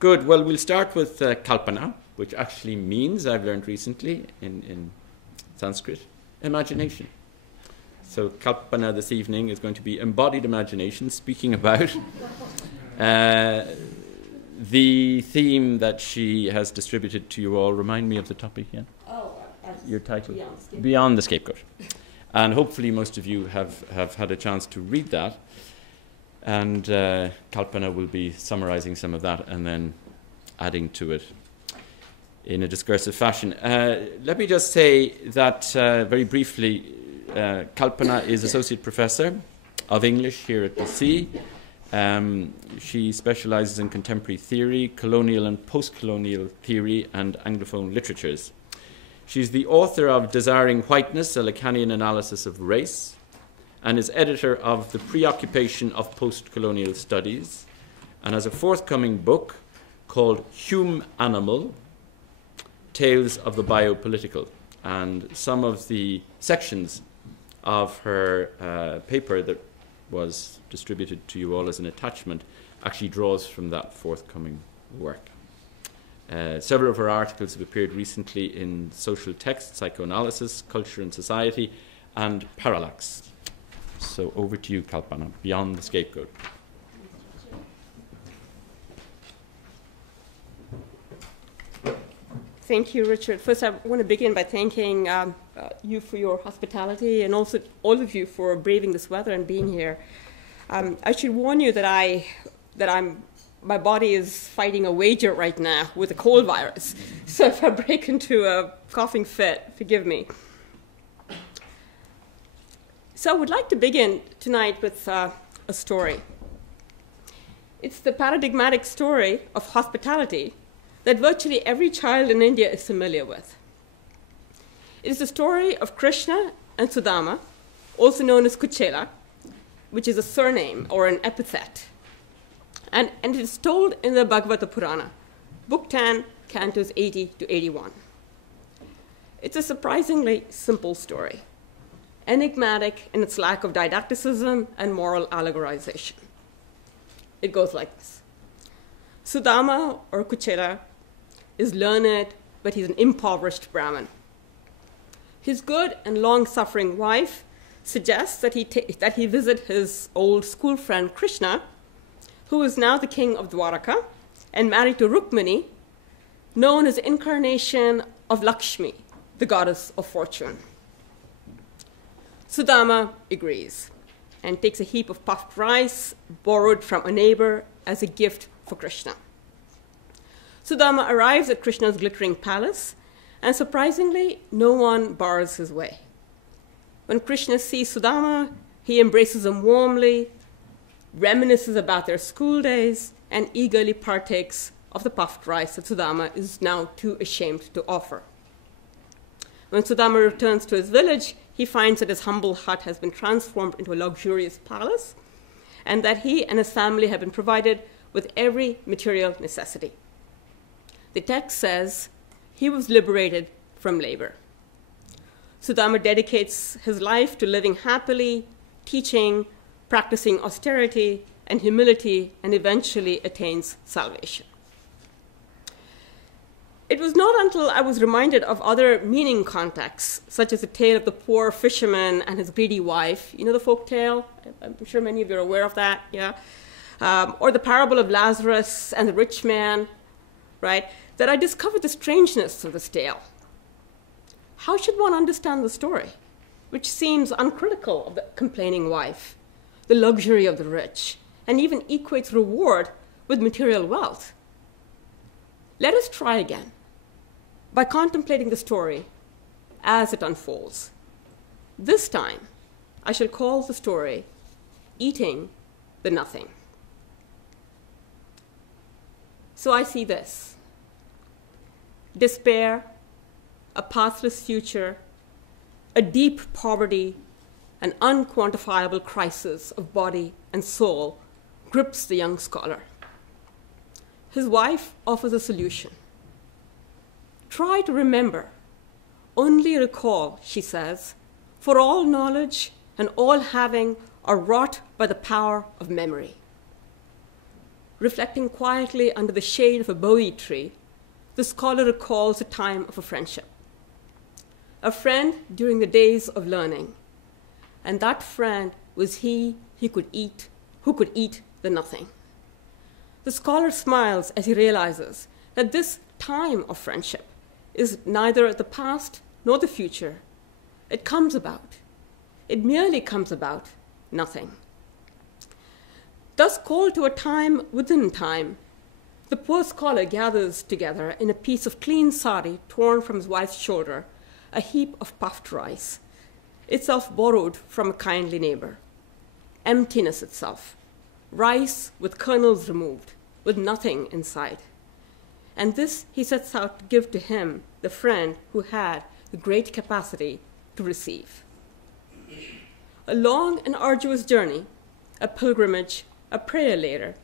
Good. Well, we'll start with Kalpana, which actually means, I've learned recently in Sanskrit, imagination. So Kalpana this evening is going to be embodied imagination, speaking about the theme that she has distributed to you all. Remind me of the topic again. Your title? Beyond the Scapegoat. And hopefully most of you have had a chance to read that. And Kalpana will be summarizing some of that and then adding to it in a discursive fashion. Let me just say that very briefly, Kalpana is Associate Professor of English here at BC. She specializes in contemporary theory, colonial and post-colonial theory, and Anglophone literatures. She's the author of Desiring Whiteness, a Lacanian analysis of race, and is editor of The Preoccupation of Post-Colonial Studies, and has a forthcoming book called Hume Animal, Tales of the Biopolitical. And some of the sections of her paper that was distributed to you all as an attachment actually draws from that forthcoming work. Several of her articles have appeared recently in Social Text, Psychoanalysis, Culture and Society, and Parallax. So over to you, Kalpana, Beyond the Scapegoat. Thank you, Richard. First, I want to begin by thanking you for your hospitality and also all of you for braving this weather and being here. I should warn you that my body is fighting a wager right now with a cold virus. So if I break into a coughing fit, forgive me. So I would like to begin tonight with a story. It's the paradigmatic story of hospitality that virtually every child in India is familiar with. It is the story of Krishna and Sudama, also known as Kuchela, which is a surname or an epithet. And it is told in the Bhagavata Purana, Book 10, Cantos 80 to 81. It's a surprisingly simple story, enigmatic in its lack of didacticism and moral allegorization. It goes like this. Sudama, or Kuchela, is learned, but he's an impoverished Brahmin. His good and long-suffering wife suggests that he visit his old school friend Krishna, who is now the king of Dwaraka and married to Rukmini, known as the incarnation of Lakshmi, the goddess of fortune. Sudama agrees and takes a heap of puffed rice borrowed from a neighbor as a gift for Krishna. Sudama arrives at Krishna's glittering palace, and surprisingly, no one bars his way. When Krishna sees Sudama, he embraces him warmly, reminisces about their school days, and eagerly partakes of the puffed rice that Sudama is now too ashamed to offer. When Sudama returns to his village, he finds that his humble hut has been transformed into a luxurious palace, and that he and his family have been provided with every material necessity. The text says he was liberated from labor. Sudama dedicates his life to living happily, teaching, practicing austerity and humility, and eventually attains salvation. It was not until I was reminded of other meaning contexts, such as the tale of the poor fisherman and his greedy wife. You know the folk tale? I'm sure many of you are aware of that, yeah? Or the parable of Lazarus and the rich man, right? That I discovered the strangeness of this tale. How should one understand the story, which seems uncritical of the complaining wife, the luxury of the rich, and even equates reward with material wealth? Let us try again by contemplating the story as it unfolds. This time, I shall call the story Eating the Nothing. So I see this: despair, a pathless future, a deep poverty, an unquantifiable crisis of body and soul grips the young scholar. His wife offers a solution. Try to remember. Only recall, she says, for all knowledge and all having are wrought by the power of memory. reflecting quietly under the shade of a bowie tree, the scholar recalls a time of a friendship. A friend during the days of learning. And that friend was he who could eat the nothing. The scholar smiles as he realizes that this time of friendship is neither the past nor the future. It comes about. It merely comes about nothing. Thus called to a time within time, the poor scholar gathers together in a piece of clean sari torn from his wife's shoulder a heap of puffed rice, itself borrowed from a kindly neighbor. Emptiness itself, rice with kernels removed, with nothing inside. And this he sets out to give to him, the friend who had the great capacity to receive. A long and arduous journey, a pilgrimage, a prayer later,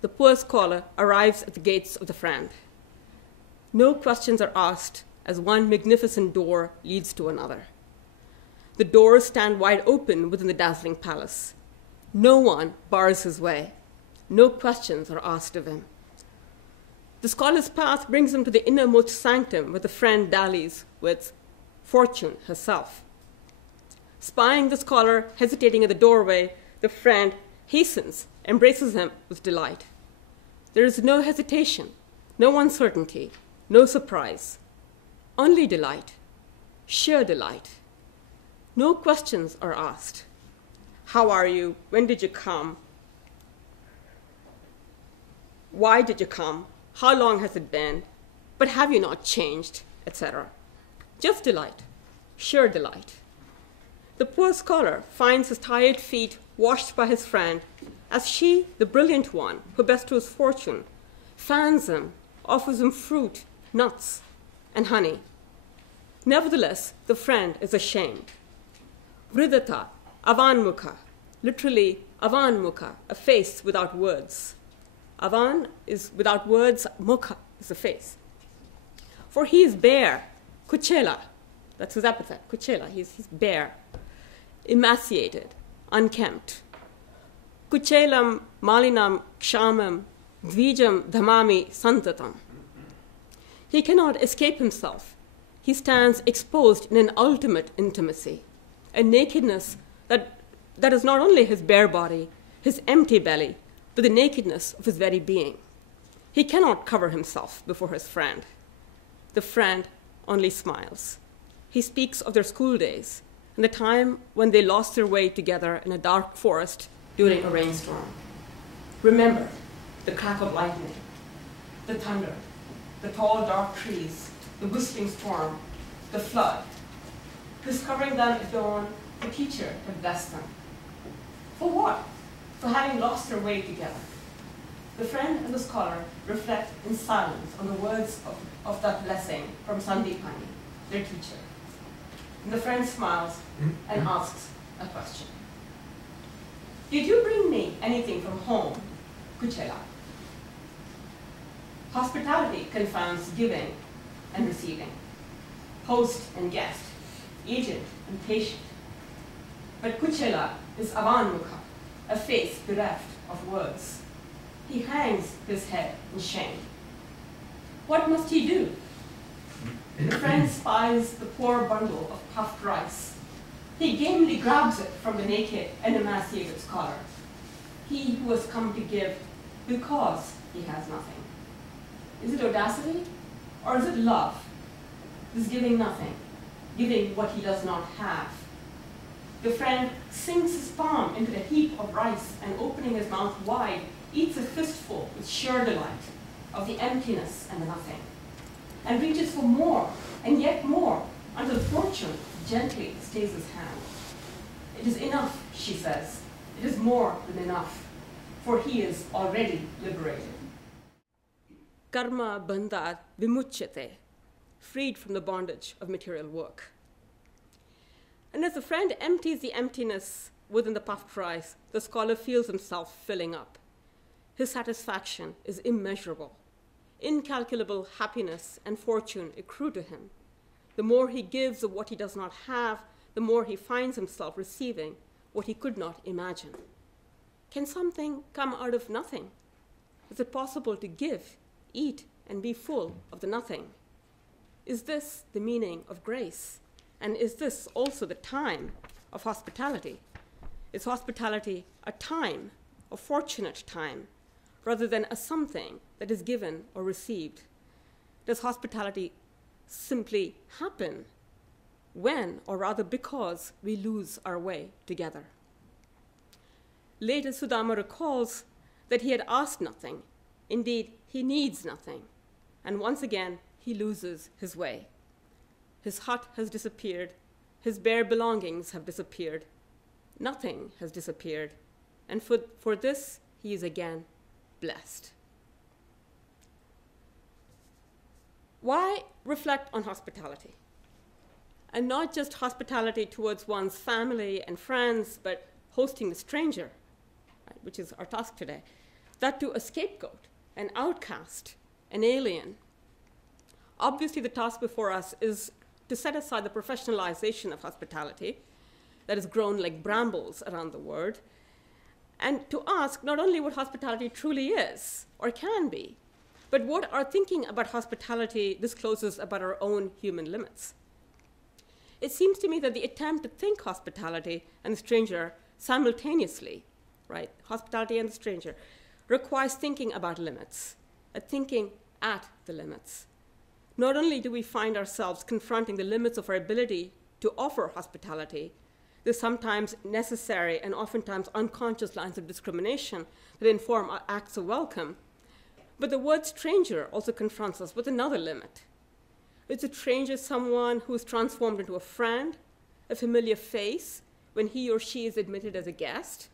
the poor scholar arrives at the gates of the friend. No questions are asked as one magnificent door leads to another. The doors stand wide open within the dazzling palace. No one bars his way. No questions are asked of him. The scholar's path brings him to the innermost sanctum where the friend dallies with Fortune herself. Spying the scholar hesitating at the doorway, the friend hastens, embraces him with delight. There is no hesitation, no uncertainty, no surprise, only delight, sheer delight. No questions are asked. How are you? When did you come? Why did you come? How long has it been? But have you not changed? Etc. Just delight, sheer delight. The poor scholar finds his tired feet washed by his friend as she, the brilliant one who bestows fortune, fans him, offers him fruit, nuts, and honey. Nevertheless, the friend is ashamed. Vridata, avanmukha, literally avanmukha, a face without words. Avan is without words, mukha is a face. For he is bare, kuchela, that's his epithet, kuchela, he's bare, emaciated, unkempt. Kuchelam malinam kshamam dvijam dhamami santatam. He cannot escape himself. He stands exposed in an ultimate intimacy, a nakedness that is not only his bare body, his empty belly, but the nakedness of his very being. He cannot cover himself before his friend. The friend only smiles. He speaks of their school days and the time when they lost their way together in a dark forest during a rainstorm. Remember the crack of lightning, the thunder, the tall dark trees, the whistling storm, the flood. Discovering them at dawn, the teacher had blessed them. For what? For having lost their way together. The friend and the scholar reflect in silence on the words of that blessing from Sandipani, their teacher. And the friend smiles and asks a question. Did you bring me anything from home, Kuchela? Hospitality confounds giving and receiving, host and guest, agent and patient. But Kuchela is avanmukha, a face bereft of words. He hangs his head in shame. What must he do? The friend spies the poor bundle of puffed rice. He gamely grabs it from the naked and emaciated scholar. He who has come to give because he has nothing. Is it audacity or is it love? This giving nothing, giving what he does not have. The friend sinks his palm into the heap of rice and opening his mouth wide, eats a fistful with sheer delight of the emptiness and the nothing, and reaches for more and yet more until fortune gently stays his hand. It is enough, she says. It is more than enough, for he is already liberated. Karma bandhat vimuchyate, freed from the bondage of material work. And as the friend empties the emptiness within the puffed rice, the scholar feels himself filling up. His satisfaction is immeasurable. Incalculable happiness and fortune accrue to him. The more he gives of what he does not have, the more he finds himself receiving what he could not imagine. Can something come out of nothing? Is it possible to give, eat, and be full of the nothing? Is this the meaning of grace? And is this also the time of hospitality? Is hospitality a time, a fortunate time, rather than a something that is given or received? Does hospitality simply happen when, or rather because, we lose our way together? Later, Sudama recalls that he had asked nothing. Indeed, he needs nothing. And once again, he loses his way. His hut has disappeared. His bare belongings have disappeared. Nothing has disappeared. And for this, he is again blessed. Why reflect on hospitality? And not just hospitality towards one's family and friends, but hosting the stranger, right, which is our task today. That to a scapegoat, an outcast, an alien. Obviously, the task before us is to set aside the professionalization of hospitality that has grown like brambles around the world, and to ask not only what hospitality truly is or can be, but what our thinking about hospitality discloses about our own human limits. It seems to me that the attempt to think hospitality and the stranger simultaneously, right, hospitality and the stranger, requires thinking about limits, thinking at the limits. Not only do we find ourselves confronting the limits of our ability to offer hospitality, the sometimes necessary and oftentimes unconscious lines of discrimination that inform our acts of welcome, but the word stranger also confronts us with another limit. Is a stranger someone who is transformed into a friend, a familiar face, when he or she is admitted as a guest?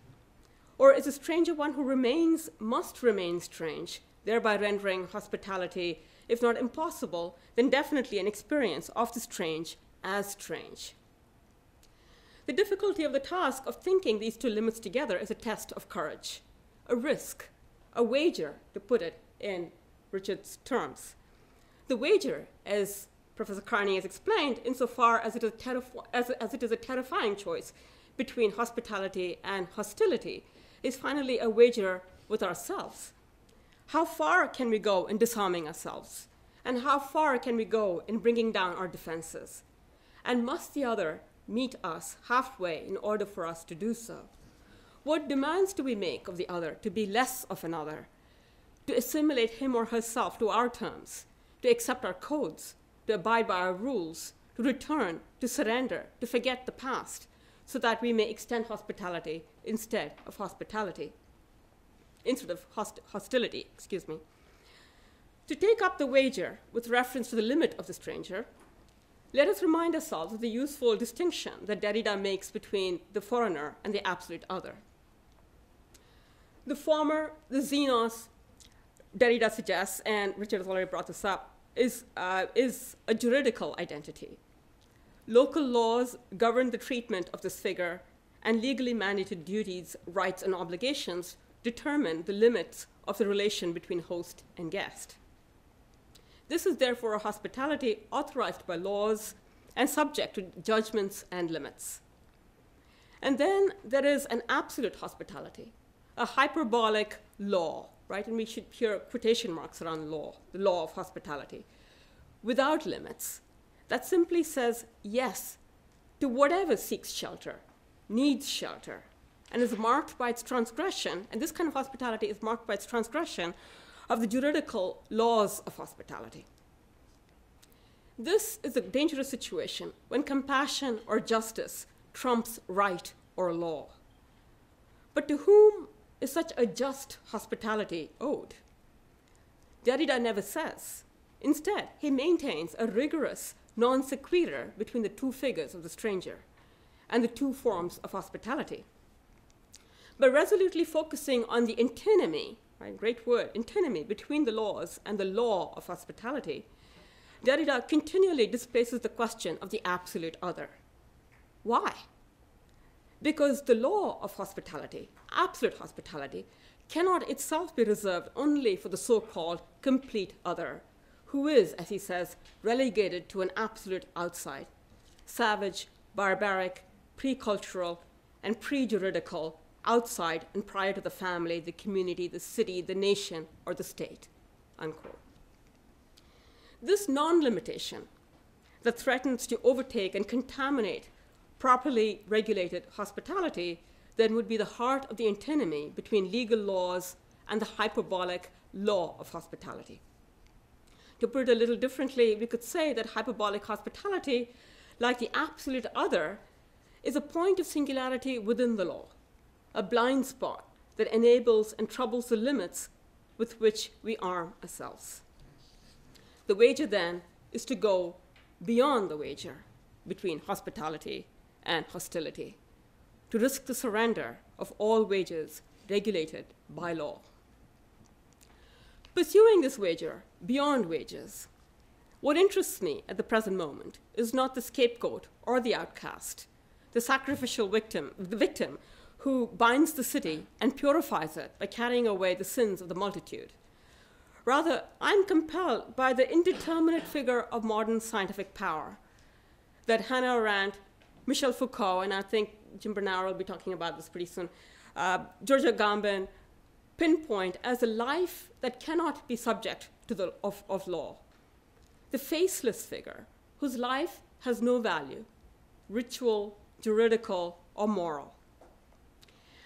Or is a stranger one who must remain strange, thereby rendering hospitality, if not impossible, then definitely an experience of the strange as strange? The difficulty of the task of thinking these two limits together is a test of courage, a risk, a wager, to put it in Richard's terms. The wager, as Professor Carney has explained, insofar as it is a terrifying choice between hospitality and hostility, is finally a wager with ourselves. How far can we go in disarming ourselves? And how far can we go in bringing down our defenses? And must the other meet us halfway in order for us to do so? What demands do we make of the other to be less of another, to assimilate him or herself to our terms, to accept our codes, to abide by our rules, to return, to surrender, to forget the past, so that we may extend hospitality instead of hostility? To take up the wager with reference to the limit of the stranger, let us remind ourselves of the useful distinction that Derrida makes between the foreigner and the absolute other. The former, the xenos, Derrida suggests, and Richard has already brought this up, is a juridical identity. Local laws govern the treatment of this figure, and legally mandated duties, rights, and obligations determine the limits of the relation between host and guest. This is therefore a hospitality authorized by laws and subject to judgments and limits. And then there is an absolute hospitality, a hyperbolic law, right? And we should hear quotation marks around law, the law of hospitality, without limits, that simply says yes to whatever seeks shelter, needs shelter, and is marked by its transgression, and this kind of hospitality is marked by its transgression of the juridical laws of hospitality. This is a dangerous situation when compassion or justice trumps right or law. But to whom is such a just hospitality owed? Derrida never says. Instead, he maintains a rigorous non sequitur between the two figures of the stranger and the two forms of hospitality. By resolutely focusing on the antinomy, right, great word, antinomy between the laws and the law of hospitality, Derrida continually displaces the question of the absolute other. Why? Because the law of hospitality, absolute hospitality, cannot itself be reserved only for the so-called complete other, who is, as he says, relegated to an absolute outside, savage, barbaric, pre-cultural, and pre-juridical, outside and prior to the family, the community, the city, the nation, or the state, unquote. This non-limitation that threatens to overtake and contaminate properly regulated hospitality then would be the heart of the antinomy between legal laws and the hyperbolic law of hospitality. To put it a little differently, we could say that hyperbolic hospitality, like the absolute other, is a point of singularity within the law, a blind spot that enables and troubles the limits with which we arm ourselves. The wager, then, is to go beyond the wager between hospitality and hostility, to risk the surrender of all wagers regulated by law. Pursuing this wager beyond wages, what interests me at the present moment is not the scapegoat or the outcast, the sacrificial victim, the victim who binds the city and purifies it by carrying away the sins of the multitude. Rather, I'm compelled by the indeterminate figure of modern scientific power that Hannah Arendt, Michel Foucault, and I think Jim Bernauer will be talking about this pretty soon, Georgia Gambin, pinpoint as a life that cannot be subject to of law. The faceless figure whose life has no value, ritual, juridical, or moral.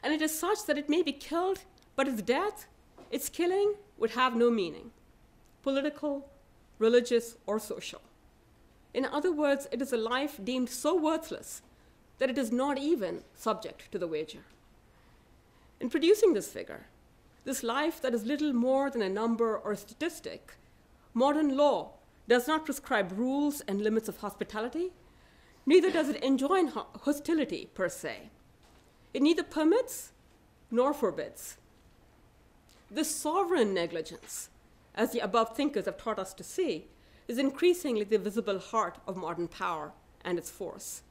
And it is such that it may be killed, but its death, its killing, would have no meaning, political, religious, or social. In other words, it is a life deemed so worthless that it is not even subject to the wager. In producing this figure, this life that is little more than a number or a statistic, modern law does not prescribe rules and limits of hospitality, neither does it enjoin hostility per se. It neither permits nor forbids. This sovereign negligence, as the above thinkers have taught us to see, is increasingly the visible heart of modern power and its force.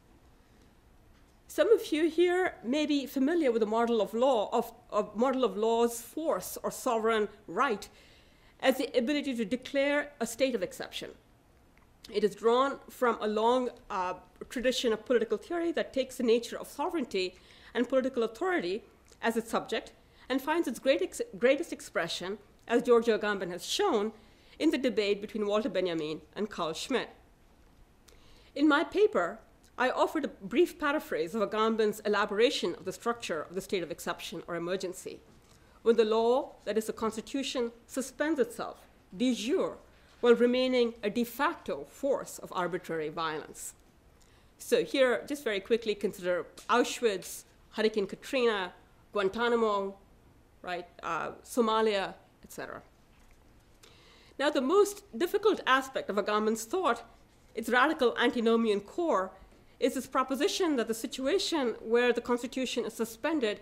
Some of you here may be familiar with the model of law's force or sovereign right as the ability to declare a state of exception. It is drawn from a long tradition of political theory that takes the nature of sovereignty and political authority as its subject and finds its greatest expression, as Georgia Gambin has shown, in the debate between Walter Benjamin and Carl Schmitt. In my paper, I offered a brief paraphrase of Gambin's elaboration of the structure of the state of exception or emergency, when the law, that is the Constitution, suspends itself de jure while remaining a de facto force of arbitrary violence. So here, just very quickly, consider Auschwitz, Hurricane Katrina, Guantanamo, right, Somalia, etc. Now, the most difficult aspect of Agamben's thought, its radical antinomian core, is this proposition that the situation where the Constitution is suspended,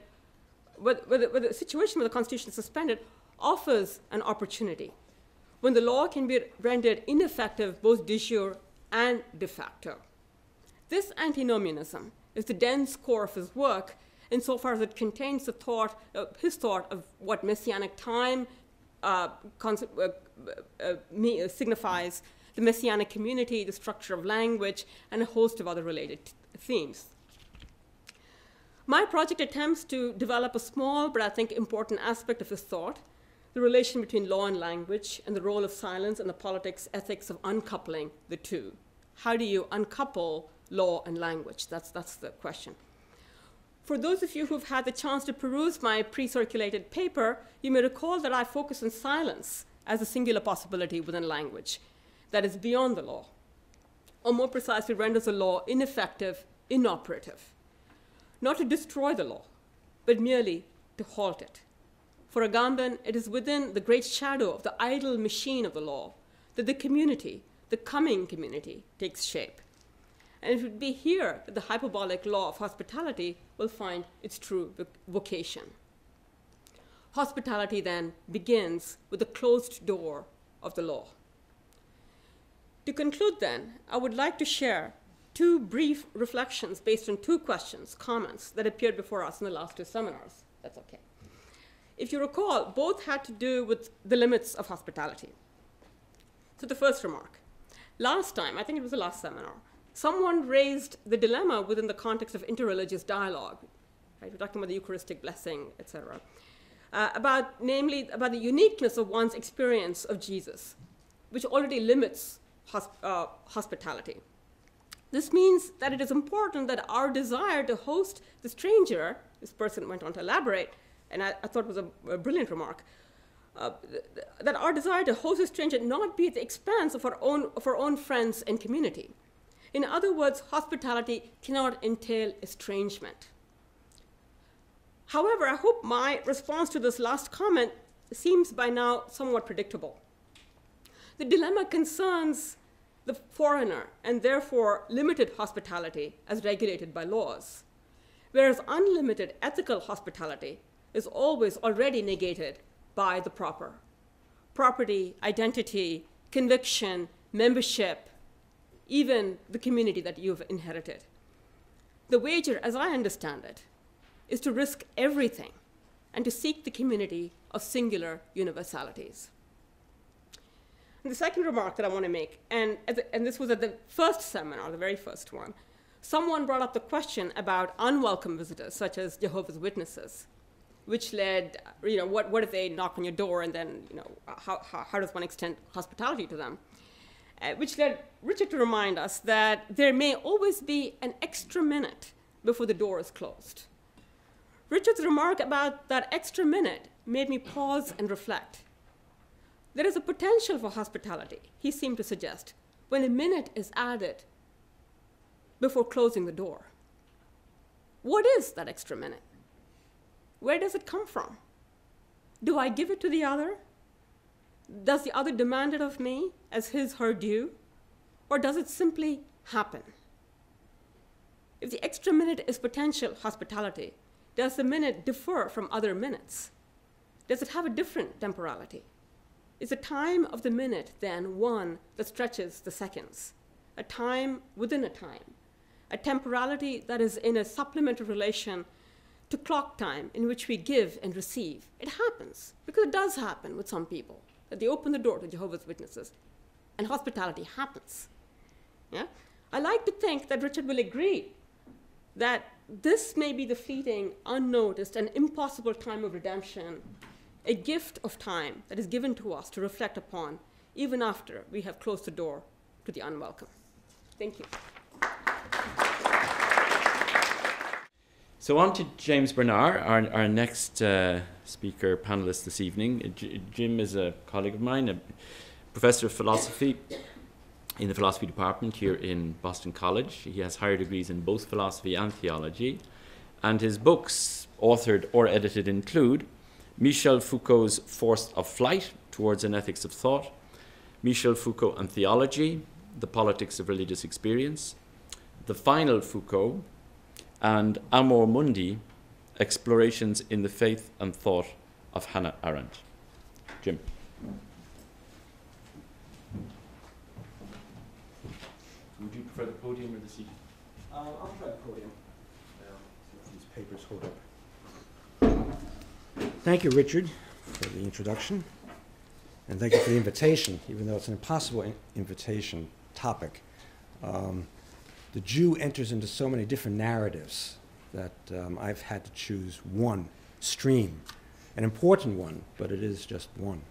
where the situation where the Constitution is suspended offers an opportunity, when the law can be rendered ineffective both de jure and de facto. This antinomianism is the dense core of his work, insofar as it contains the his thought of what messianic time signifies, the messianic community, the structure of language, and a host of other related themes. My project attempts to develop a small but I think important aspect of his thought, the relation between law and language, and the role of silence and the politics, ethics of uncoupling the two. How do you uncouple law and language? That's the question. For those of you who've had the chance to peruse my pre-circulated paper, you may recall that I focus on silence as a singular possibility within language that is beyond the law, or more precisely renders the law ineffective, inoperative, not to destroy the law, but merely to halt it. For Agamben, it is within the great shadow of the idle machine of the law that the community, the coming community, takes shape. And it would be here that the hyperbolic law of hospitality will find its true vocation. Hospitality then begins with the closed door of the law. To conclude then, I would like to share two brief reflections based on two questions, comments, that appeared before us in the last two seminars. That's okay. If you recall, both had to do with the limits of hospitality. So the first remark. Last time, I think it was the last seminar, someone raised the dilemma within the context of interreligious dialogue. right? We're talking about the Eucharistic blessing, etc. Namely, about the uniqueness of one's experience of Jesus, which already limits hospitality. This means that it is important that our desire to host the stranger, this person went on to elaborate, and I thought it was a brilliant remark, that our desire to host a stranger not be at the expense of our own friends and community. In other words, hospitality cannot entail estrangement. However, I hope my response to this last comment seems by now somewhat predictable. The dilemma concerns the foreigner and therefore limited hospitality as regulated by laws, whereas unlimited ethical hospitality is always already negated by the proper. Property, identity, conviction, membership, even the community that you've inherited. The wager, as I understand it, is to risk everything and to seek the community of singular universalities. And the second remark that I want to make, and this was at the first seminar, the very first one, someone brought up the question about unwelcome visitors, such as Jehovah's Witnesses, which led, what if they knock on your door and then, how does one extend hospitality to them? Which led Richard to remind us that there may always be an extra minute before the door is closed. Richard's remark about that extra minute made me pause and reflect. There is a potential for hospitality, he seemed to suggest, when a minute is added before closing the door. What is that extra minute? Where does it come from? Do I give it to the other? Does the other demand it of me as his/her due? Or does it simply happen? If the extra minute is potential hospitality, does the minute differ from other minutes? Does it have a different temporality? Is the time of the minute then one that stretches the seconds, a time within a time, a temporality that is in a supplementary relation to clock time in which we give and receive? It happens, because it does happen with some people, that they open the door to Jehovah's Witnesses, and hospitality happens. Yeah? I like to think that Richard will agree that this may be the fleeting, unnoticed, and impossible time of redemption, a gift of time that is given to us to reflect upon, even after we have closed the door to the unwelcome. Thank you. So on to James Bernauer, our next speaker panelist this evening. Jim is a colleague of mine, a professor of philosophy in the philosophy department here in Boston College. He has higher degrees in both philosophy and theology, and his books, authored or edited, include Michel Foucault's Force of Flight, Towards an Ethics of Thought, Michel Foucault and Theology, The Politics of Religious Experience, The Final Foucault, and Amor Mundi, Explorations in the Faith and Thought of Hannah Arendt. Jim. Would you prefer the podium or the seat? I'll try the podium. See if these papers hold up. Thank you, Richard, for the introduction. And thank you for the invitation, even though it's an impossible invitation topic. The Jew enters into so many different narratives that I've had to choose one stream, an important one, but it is just one.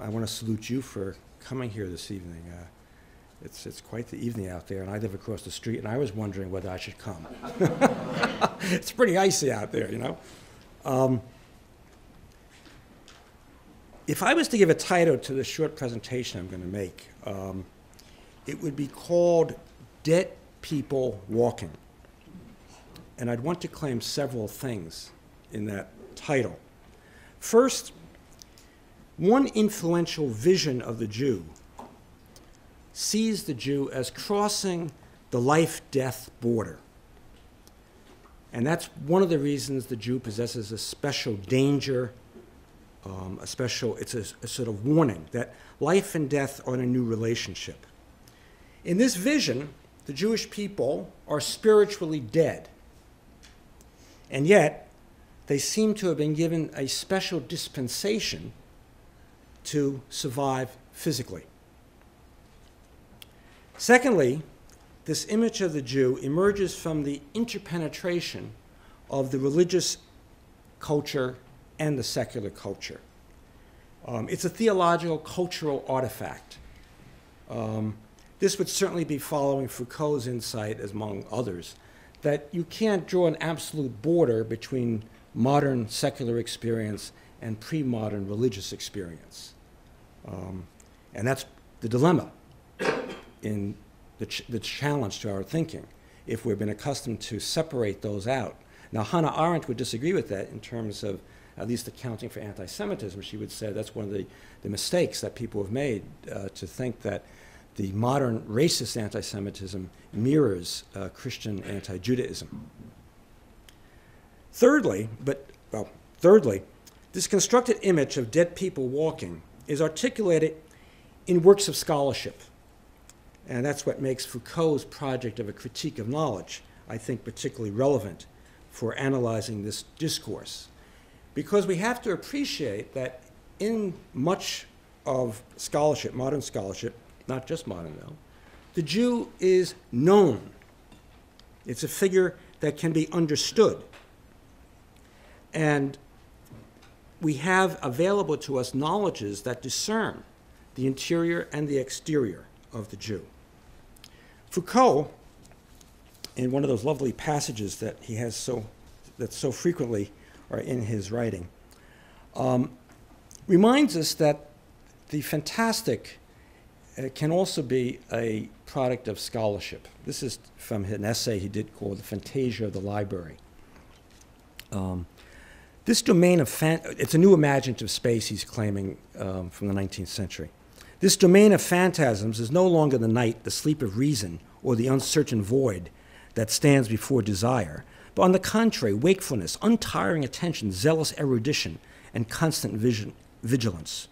I want to salute you for coming here this evening. It's quite the evening out there, and I live across the street, and I was wondering whether I should come. It's pretty icy out there, you know. If I was to give a title to the short presentation I'm going to make, it would be called Dead People Walking. And I'd want to claim several things in that title. First, one influential vision of the Jew sees the Jew as crossing the life-death border. And that's one of the reasons the Jew possesses a special danger, it's a sort of warning that life and death are in a new relationship. In this vision, the Jewish people are spiritually dead. And yet, they seem to have been given a special dispensation to survive physically. Secondly, this image of the Jew emerges from the interpenetration of the religious culture and the secular culture. It's a theological, cultural artifact. This would certainly be following Foucault's insight, as among others, that you can't draw an absolute border between modern secular experience and pre-modern religious experience. And that's the dilemma in the challenge to our thinking, if we've been accustomed to separate those out. Now, Hannah Arendt would disagree with that in terms of at least accounting for anti-Semitism. She would say that's one of the mistakes that people have made, to think that the modern racist anti-Semitism mirrors Christian anti-Judaism. Thirdly, this constructed image of dead people walking is articulated in works of scholarship. And that's what makes Foucault's project of a critique of knowledge, I think, particularly relevant for analyzing this discourse. Because we have to appreciate that in much of scholarship, modern scholarship, not just modern though, the Jew is known. It's a figure that can be understood. And we have available to us knowledges that discern the interior and the exterior of the Jew. Foucault, in one of those lovely passages that he has that so frequently are in his writing, reminds us that the fantastic can also be a product of scholarship. This is from an essay he did called The Fantasia of the Library. This domain of it's a new imaginative space he's claiming from the 19th century. This domain of phantasms is no longer the night, the sleep of reason, or the uncertain void that stands before desire, but on the contrary, wakefulness, untiring attention, zealous erudition, and constant vigilance.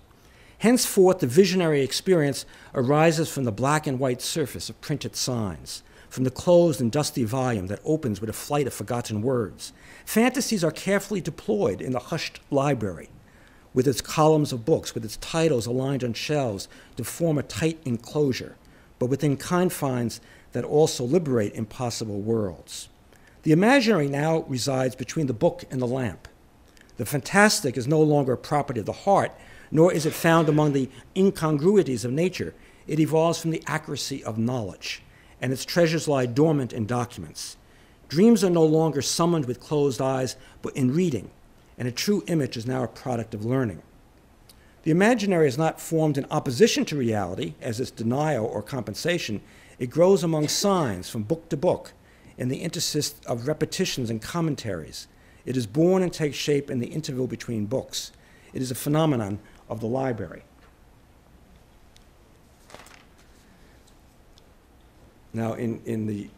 Henceforth, the visionary experience arises from the black and white surface of printed signs, from the closed and dusty volume that opens with a flight of forgotten words. Fantasies are carefully deployed in the hushed library, with its columns of books, with its titles aligned on shelves to form a tight enclosure, but within confines that also liberate impossible worlds. The imaginary now resides between the book and the lamp. The fantastic is no longer a property of the heart, nor is it found among the incongruities of nature. It evolves from the accuracy of knowledge, and its treasures lie dormant in documents. Dreams are no longer summoned with closed eyes, but in reading, and a true image is now a product of learning. The imaginary is not formed in opposition to reality, as its denial or compensation. It grows among signs from book to book, in the interstice of repetitions and commentaries. It is born and takes shape in the interval between books. It is a phenomenon of the library. Now, in the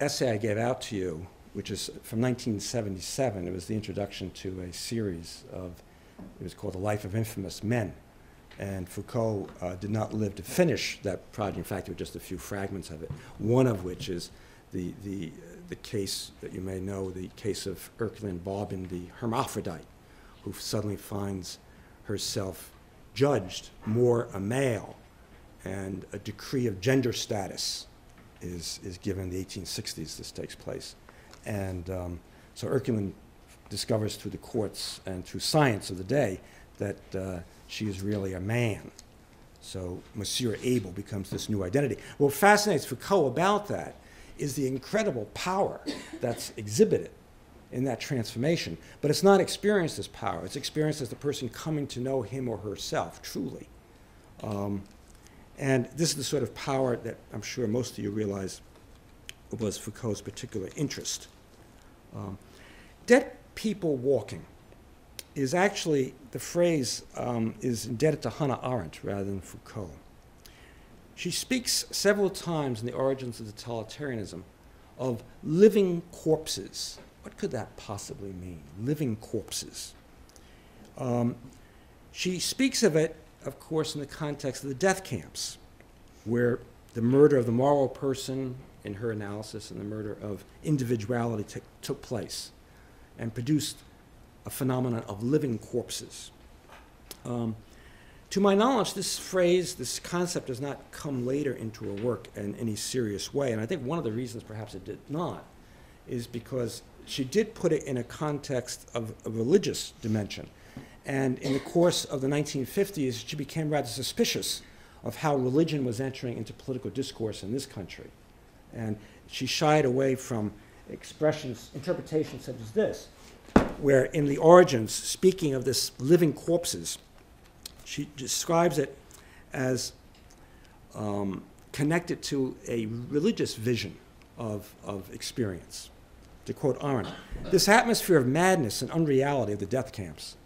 essay I gave out to you, which is from 1977, it was the introduction to a series of, it was called The Life of Infamous Men. And Foucault did not live to finish that project. In fact, there were just a few fragments of it, one of which is the case that you may know, the case of Erkelin Bobbin, the hermaphrodite, who suddenly finds herself judged more a male, and a decree of gender status is given in the 1860s. This takes place. And so Erkelin discovers through the courts and through science of the day that she is really a man. So Monsieur Abel becomes this new identity. What fascinates Foucault about that is the incredible power that's exhibited in that transformation. But it's not experienced as power. It's experienced as the person coming to know him or herself, truly. And this is the sort of power that I'm sure most of you realize was Foucault's particular interest. Dead people walking is actually, the phrase is indebted to Hannah Arendt rather than Foucault. She speaks several times in The Origins of Totalitarianism of living corpses. What could that possibly mean, living corpses? She speaks of it, of course, in the context of the death camps, where the murder of the moral person, in her analysis, and the murder of individuality took place and produced a phenomenon of living corpses. To my knowledge, this phrase, this concept does not come later into her work in any serious way, and I think one of the reasons perhaps it did not is because she did put it in a context of a religious dimension. And in the course of the 1950s, she became rather suspicious of how religion was entering into political discourse in this country. And she shied away from interpretations such as this, where in the Origins, speaking of this living corpses, she describes it as connected to a religious vision of experience. To quote Arendt, this atmosphere of madness and unreality of the death camps,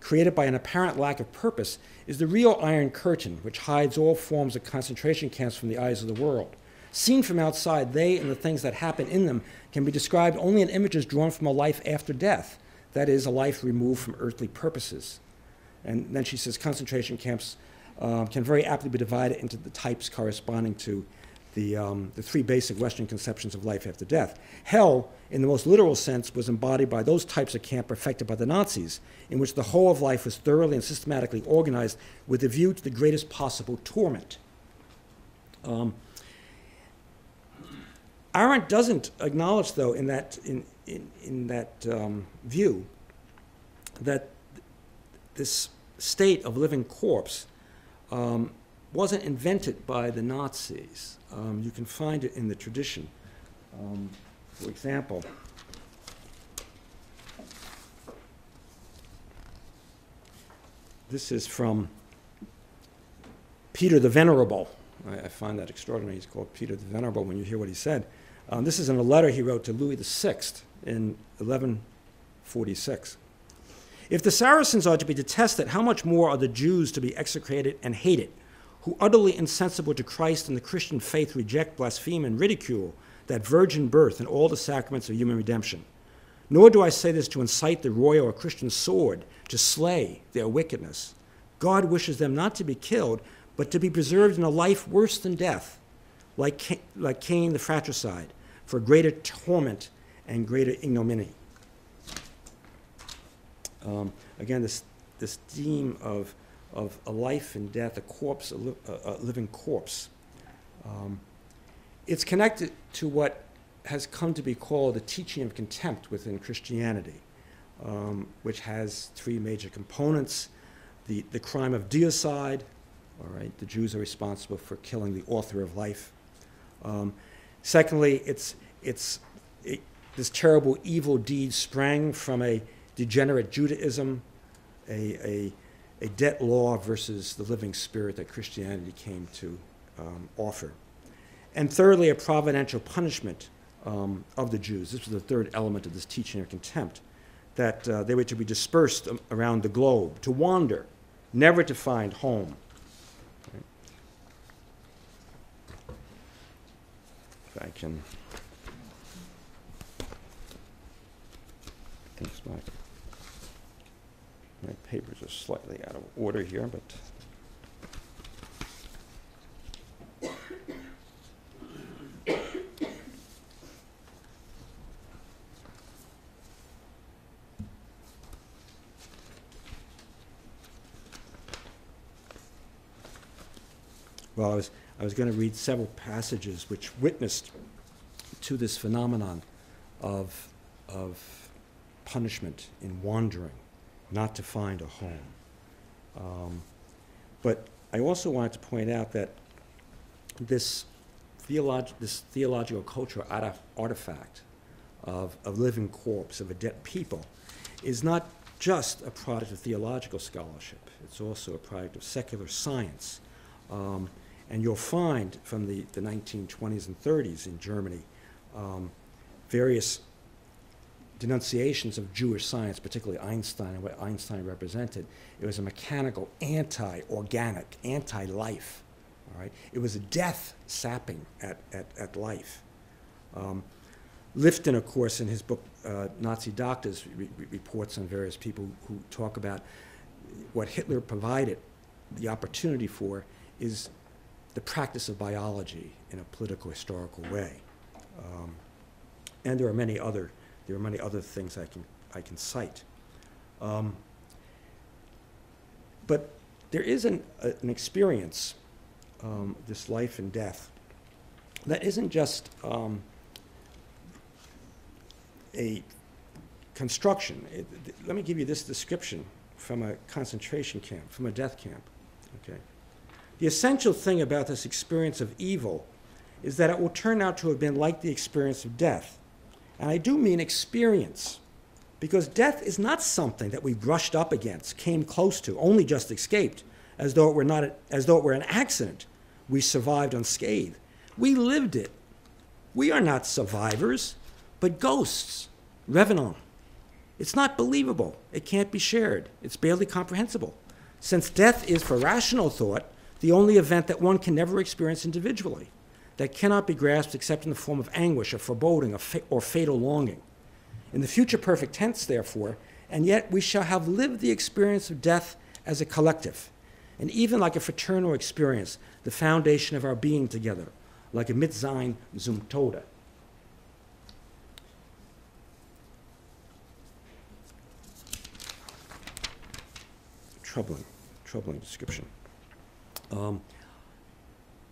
created by an apparent lack of purpose, is the real Iron Curtain which hides all forms of concentration camps from the eyes of the world. Seen from outside, they and the things that happen in them can be described only in images drawn from a life after death, that is, a life removed from earthly purposes. And then she says concentration camps can very aptly be divided into the types corresponding to the three basic Western conceptions of life after death. Hell, in the most literal sense, was embodied by those types of camp perfected by the Nazis, in which the whole of life was thoroughly and systematically organized with a view to the greatest possible torment. Arendt doesn't acknowledge, though, in that view, that this state of living corpse wasn't invented by the Nazis. You can find it in the tradition. For example, this is from Peter the Venerable. I find that extraordinary. He's called Peter the Venerable when you hear what he said. This is in a letter he wrote to Louis VI in 1146. If the Saracens are to be detested, how much more are the Jews to be execrated and hated, who utterly insensible to Christ and the Christian faith reject, blaspheme, and ridicule that virgin birth and all the sacraments of human redemption. Nor do I say this to incite the royal or Christian sword to slay their wickedness. God wishes them not to be killed, but to be preserved in a life worse than death, like Cain the fratricide, for greater torment and greater ignominy. Again, this theme of a life and death, a corpse, a living corpse. It's connected to what has come to be called the teaching of contempt within Christianity, which has three major components. The crime of deicide, all right, the Jews are responsible for killing the author of life. Secondly, this terrible evil deed sprang from a degenerate Judaism, a debt law versus the living spirit that Christianity came to offer. And thirdly, a providential punishment of the Jews. This was the third element of this teaching of contempt, that they were to be dispersed around the globe, to wander, never to find home. Right? If I can... My papers are slightly out of order here, but... Well, I was going to read several passages which witnessed to this phenomenon of punishment in wandering, not to find a home. But I also wanted to point out that this theological cultural artifact of a living corpse, of a dead people, is not just a product of theological scholarship. It's also a product of secular science. And you'll find from the 1920s and 30s in Germany various denunciations of Jewish science, particularly Einstein and what Einstein represented. It was a mechanical, anti-organic, anti-life. All right? It was a death sapping at life. Lifton, of course, in his book Nazi Doctors, reports on various people who talk about what Hitler provided the opportunity for is the practice of biology in a political historical way. And there are many other things I can cite. But there is an experience, this life and death, that isn't just a construction. Let me give you this description from a concentration camp, from a death camp. Okay. The essential thing about this experience of evil is that it will turn out to have been like the experience of death. And I do mean experience, because death is not something that we brushed up against, came close to, only just escaped, as though it were an accident. We survived unscathed. We lived it. We are not survivors, but ghosts, revenants. It's not believable. It can't be shared. It's barely comprehensible. Since death is, for rational thought, the only event that one can never experience individually, that cannot be grasped except in the form of anguish or foreboding or fatal longing. In the future perfect tense, therefore, and yet we shall have lived the experience of death as a collective, and even like a fraternal experience, the foundation of our being together, like a Mitsein zum Tode. Troubling description.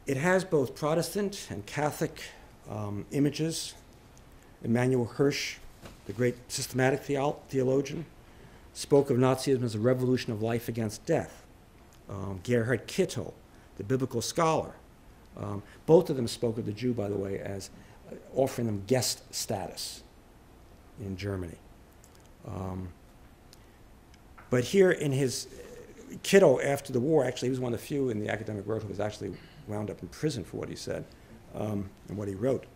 It has both Protestant and Catholic images. Emanuel Hirsch, the great systematic theologian, spoke of Nazism as a revolution of life against death. Gerhard Kittel, the biblical scholar, both of them spoke of the Jew, by the way, as offering them guest status in Germany. But here in his, Kittel, after the war, actually, he was one of the few in the academic world who was actually wound up in prison for what he said and what he wrote.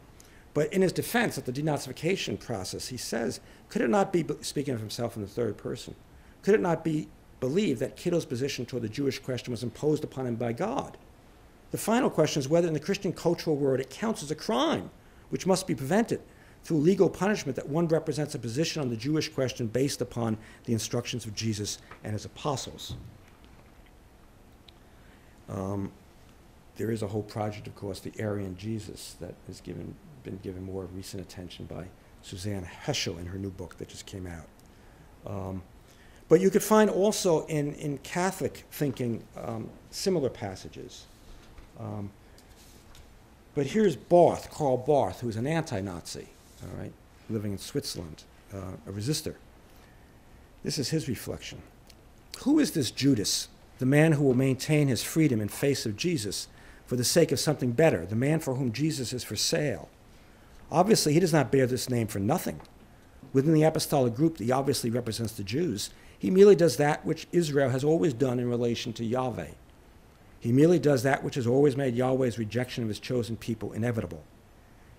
But in his defense at the denazification process, he says, could it not be, speaking of himself in the third person, could it not be believed that Kittel's position toward the Jewish question was imposed upon him by God? The final question is whether in the Christian cultural world it counts as a crime, which must be prevented through legal punishment, that one represents a position on the Jewish question based upon the instructions of Jesus and his apostles. There is a whole project, of course, the Aryan Jesus, that has been given more recent attention by Suzanne Heschel in her new book that just came out. But you could find also in Catholic thinking similar passages. But here's Barth, Karl Barth, who's an anti-Nazi, all right, living in Switzerland, a resistor. This is his reflection. Who is this Judas, the man who will maintain his freedom in face of Jesus for the sake of something better, the man for whom Jesus is for sale? Obviously, he does not bear this name for nothing. Within the apostolic group, he obviously represents the Jews. He merely does that which Israel has always done in relation to Yahweh. He merely does that which has always made Yahweh's rejection of his chosen people inevitable.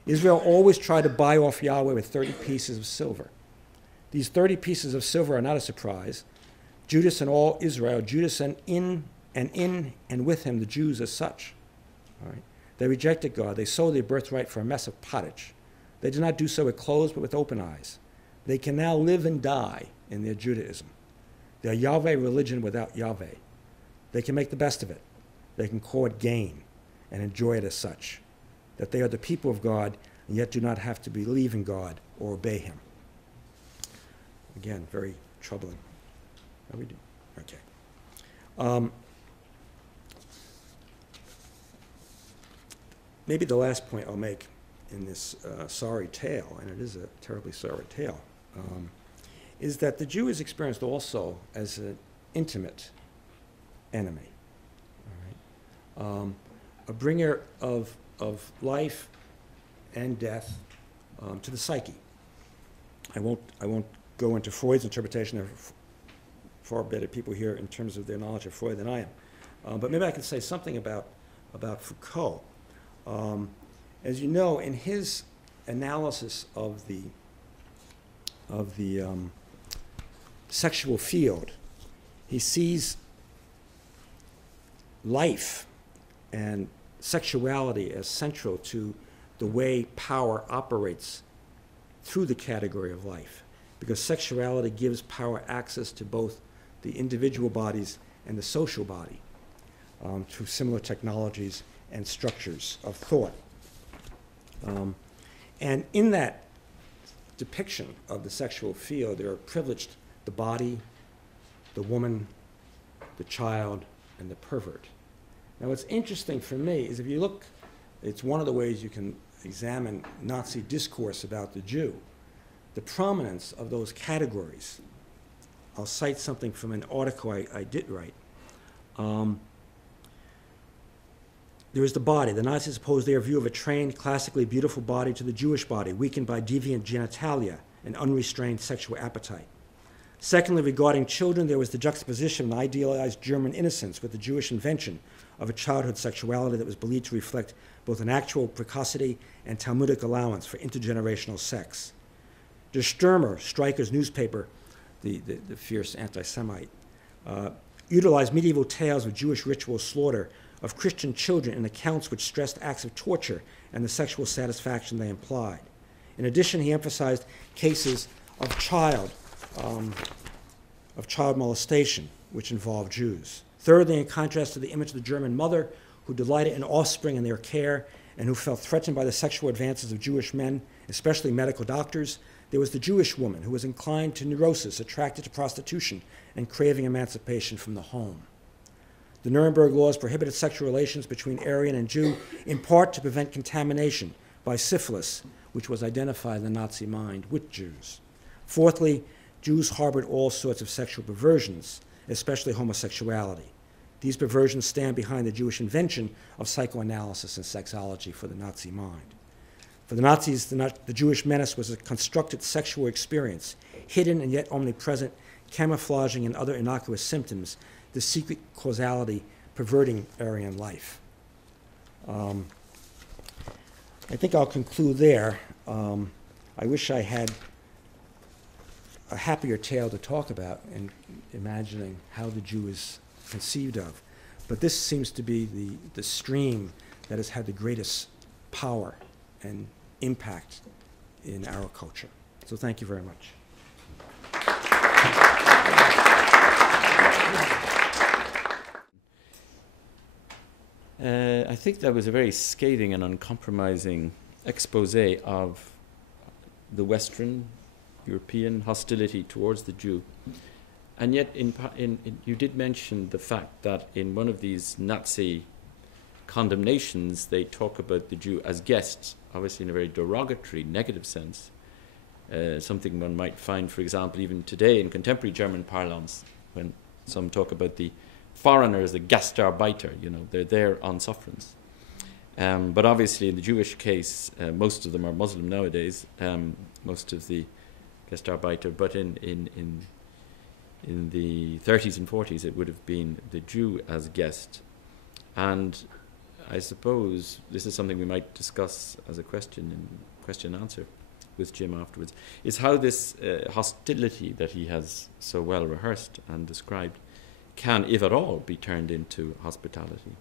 Israel always tried to buy off Yahweh with 30 pieces of silver. These 30 pieces of silver are not a surprise. Judas and all Israel, Judas and with him the Jews as such. All right? They rejected God. They sold their birthright for a mess of pottage. They did not do so with closed but with open eyes. They can now live and die in their Judaism. Their Yahweh religion without Yahweh. They can make the best of it. They can call it gain and enjoy it as such. That they are the people of God and yet do not have to believe in God or obey him. Again, very troubling. How we do? Okay. Maybe the last point I'll make in this sorry tale, and it is a terribly sorry tale, is that the Jew is experienced also as an intimate enemy, all right? A bringer of life and death to the psyche. I won't go into Freud's interpretation. There are far better people here in terms of their knowledge of Freud than I am. But maybe I can say something about Foucault. As you know, in his analysis of the sexual field, he sees life and sexuality as central to the way power operates through the category of life, because sexuality gives power access to both the individual bodies and the social body through similar technologies and structures of thought. And in that depiction of the sexual field, there are privileged the body, the woman, the child, and the pervert. Now, what's interesting for me is if you look, it's one of the ways you can examine Nazi discourse about the Jew. the prominence of those categories. I'll cite something from an article I did write. There is the body. The Nazis opposed their view of a trained, classically beautiful body to the Jewish body, weakened by deviant genitalia and unrestrained sexual appetite. Secondly, regarding children, there was the juxtaposition of an idealized German innocence with the Jewish invention of a childhood sexuality that was believed to reflect both an actual precocity and Talmudic allowance for intergenerational sex. Der Stürmer, Stryker's newspaper, the fierce anti-Semite, utilized medieval tales of Jewish ritual slaughter of Christian children in accounts which stressed acts of torture and the sexual satisfaction they implied. In addition, he emphasized cases of child molestation, which involved Jews. Thirdly, in contrast to the image of the German mother who delighted in offspring and their care and who felt threatened by the sexual advances of Jewish men, especially medical doctors, there was the Jewish woman who was inclined to neurosis, attracted to prostitution, and craving emancipation from the home. The Nuremberg laws prohibited sexual relations between Aryan and Jew, in part to prevent contamination by syphilis, which was identified in the Nazi mind with Jews. Fourthly, Jews harbored all sorts of sexual perversions, especially homosexuality. These perversions stand behind the Jewish invention of psychoanalysis and sexology for the Nazi mind. For the Nazis, the Jewish menace was a constructed sexual experience, hidden and yet omnipresent, camouflaging in other innocuous symptoms the secret causality perverting Aryan life. I think I'll conclude there. I wish I had a happier tale to talk about in imagining how the Jew is conceived of. But this seems to be the stream that has had the greatest power and impact in our culture. So thank you very much. I think that was a very scathing and uncompromising expose of the Western European hostility towards the Jew. And yet, you did mention the fact that in one of these Nazi condemnations, they talk about the Jew as guests, obviously in a very derogatory, negative sense. Something one might find, for example, even today in contemporary German parlance, when some talk about the foreigner as a Gastarbeiter, they're there on sufferance. But obviously in the Jewish case, most of them are Muslim nowadays, most of the Gastarbeiter, but in the 30s and 40s it would have been the Jew as guest. And I suppose this is something we might discuss as a question and answer with Jim afterwards, is how this hostility that he has so well rehearsed and described can, if at all, be turned into hospitality.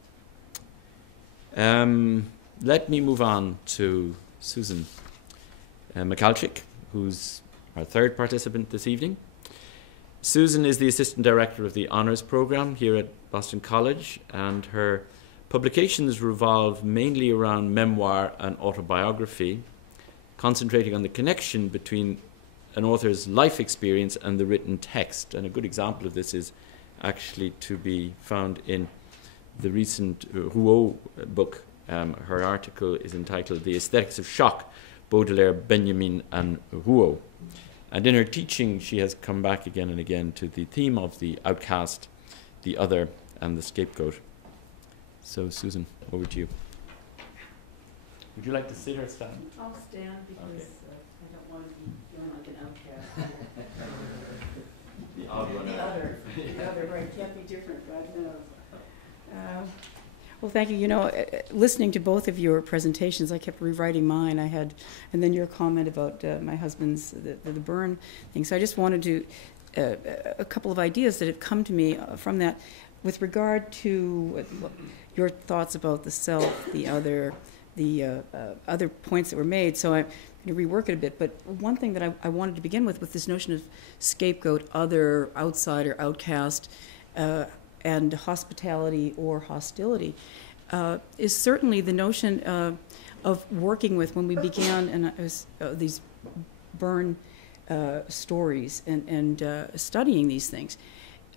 Let me move on to Susan Michalczyk, who's our third participant this evening. Susan is the Assistant Director of the Honours Programme here at Boston College, and her publications revolve mainly around memoir and autobiography, concentrating on the connection between an author's life experience and the written text. And a good example of this is actually to be found in the recent Rouault book. Her article is entitled The Aesthetics of Shock, Baudelaire, Benjamin and Rouault. And in her teaching, she has come back again and again to the theme of the outcast, the other, and the scapegoat. So, Susan, over to you. Would you like to sit or stand? I'll stand because I don't want to be feeling like an outcast. The odd one. The other, right? Can't be different, God knows. Well, thank you. Listening to both of your presentations, I kept rewriting mine. And then your comment about my husband's, the burn thing. So I just wanted to, a couple of ideas that have come to me from that with regard to your thoughts about the self, the other points that were made. So I'm going to rework it a bit. But one thing that I wanted to begin with this notion of scapegoat, other, outsider, outcast, and hospitality or hostility is certainly the notion of working with when we began these burn stories and studying these things.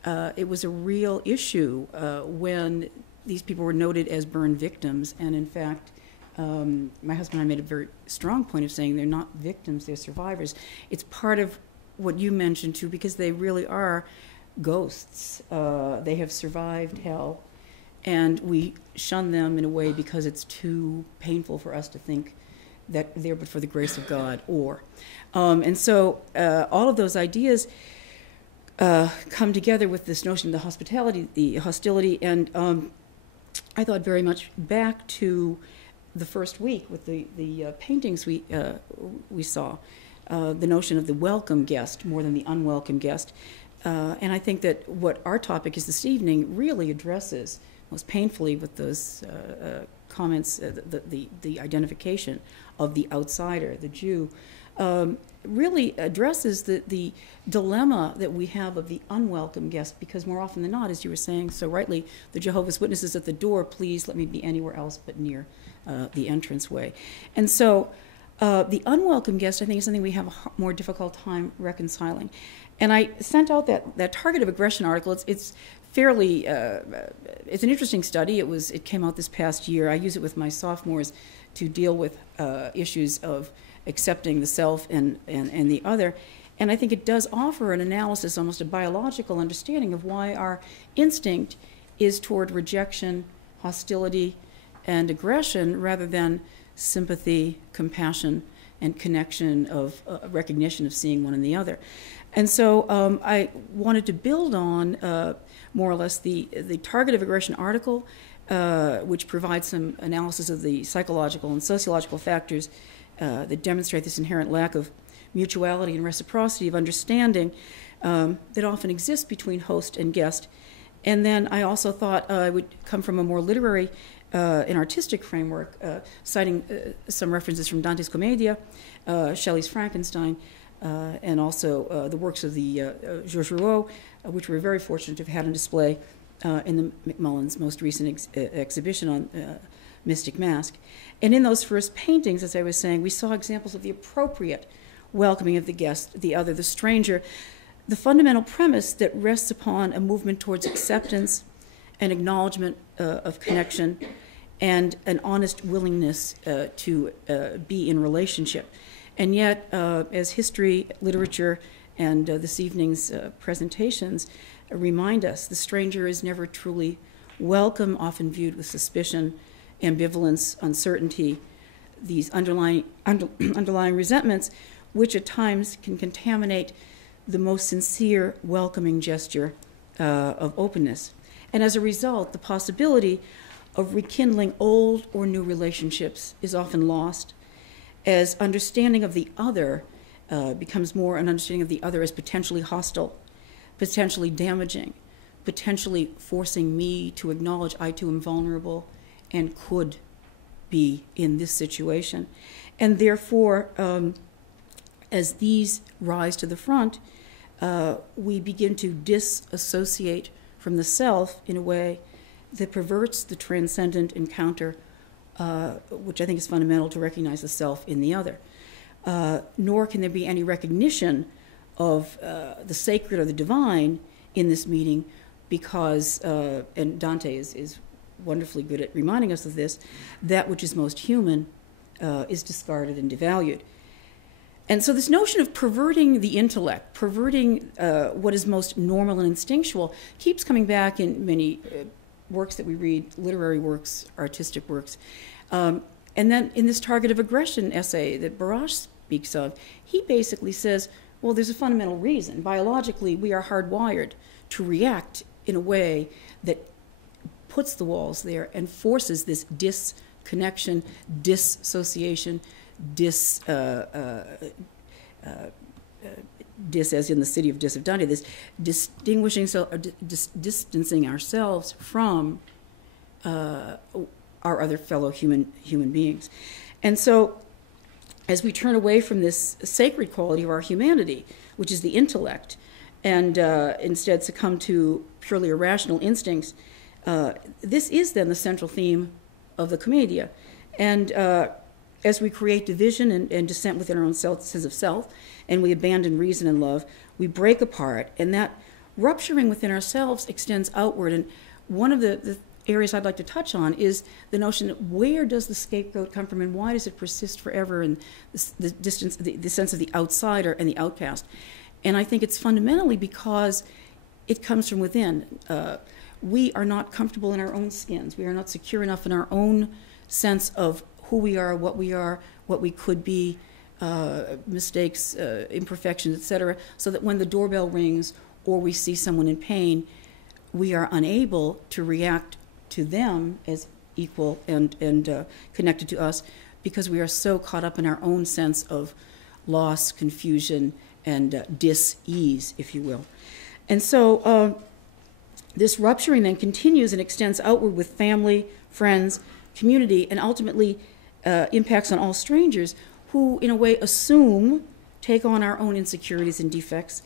It was a real issue when these people were noted as burn victims, and in fact my husband and I made a very strong point of saying they're not victims, they're survivors. It's part of what you mentioned too, because they really are ghosts. They have survived hell, and we shun them in a way because it's too painful for us to think that they're but for the grace of God. And so all of those ideas come together with this notion of the hospitality, the hostility, and I thought very much back to the first week with the paintings we saw, the notion of the welcome guest more than the unwelcome guest. And I think that what our topic is this evening really addresses most painfully with those comments, the identification of the outsider, the Jew, really addresses the dilemma that we have of the unwelcome guest, because more often than not, as you were saying so rightly, the Jehovah's Witnesses at the door, please let me be anywhere else but near the entranceway. And so the unwelcome guest, I think, is something we have a more difficult time reconciling. And I sent out that target of aggression article. It's fairly, it's an interesting study. It came out this past year. I use it with my sophomores to deal with issues of accepting the self and the other. And I think it does offer an analysis, almost a biological understanding of why our instinct is toward rejection, hostility, and aggression rather than sympathy, compassion, and connection of recognition of seeing one in the other. And so I wanted to build on more or less the target of aggression article, which provides some analysis of the psychological and sociological factors that demonstrate this inherent lack of mutuality and reciprocity of understanding that often exists between host and guest. And then I also thought I would come from a more literary and artistic framework, citing some references from Dante's Commedia, Shelley's Frankenstein, and also the works of the Georges Rouault, which we're very fortunate to have had on display in the McMullen's most recent exhibition on Mystic Mask. And in those first paintings, as I was saying, we saw examples of the appropriate welcoming of the guest, the other, the stranger, the fundamental premise that rests upon a movement towards acceptance and acknowledgement of connection and an honest willingness to be in relationship. And yet, as history, literature, and this evening's presentations remind us, the stranger is never truly welcome, often viewed with suspicion, ambivalence, uncertainty, these underlying resentments, which at times can contaminate the most sincere, welcoming gesture of openness. And as a result, the possibility of rekindling old or new relationships is often lost, as understanding of the other becomes more an understanding of the other as potentially hostile, potentially damaging, potentially forcing me to acknowledge I too am vulnerable and could be in this situation. And therefore, as these rise to the front, we begin to disassociate from the self in a way that perverts the transcendent encounter, which I think is fundamental to recognize the self in the other. Nor can there be any recognition of the sacred or the divine in this meeting because, and Dante is wonderfully good at reminding us of this, that which is most human is discarded and devalued. And so this notion of perverting the intellect, perverting what is most normal and instinctual, keeps coming back in many works that we read, literary works, artistic works. And then in this target of aggression essay that Barash speaks of, he basically says, well, there's a fundamental reason. Biologically, we are hardwired to react in a way that puts the walls there and forces this disconnection, dissociation, dis as in the city of dis of Dante, this distancing ourselves from our other fellow human beings. And so as we turn away from this sacred quality of our humanity, which is the intellect, and instead succumb to purely irrational instincts, this is then the central theme of the Commedia. And as we create division and dissent within our own sense of self, and we abandon reason and love, we break apart, and that rupturing within ourselves extends outward. And one of the areas I'd like to touch on is the notion of where does the scapegoat come from and why does it persist forever, and the sense of the outsider and the outcast. And I think it's fundamentally because it comes from within. We are not comfortable in our own skins. We are not secure enough in our own sense of who we are, what we could be, mistakes, imperfections, etc., so that when the doorbell rings or we see someone in pain, we are unable to react to them as equal and connected to us, because we are so caught up in our own sense of loss, confusion, and dis-ease, if you will. And so this rupturing then continues and extends outward with family, friends, community, and ultimately impacts on all strangers who, in a way, take on our own insecurities and defects.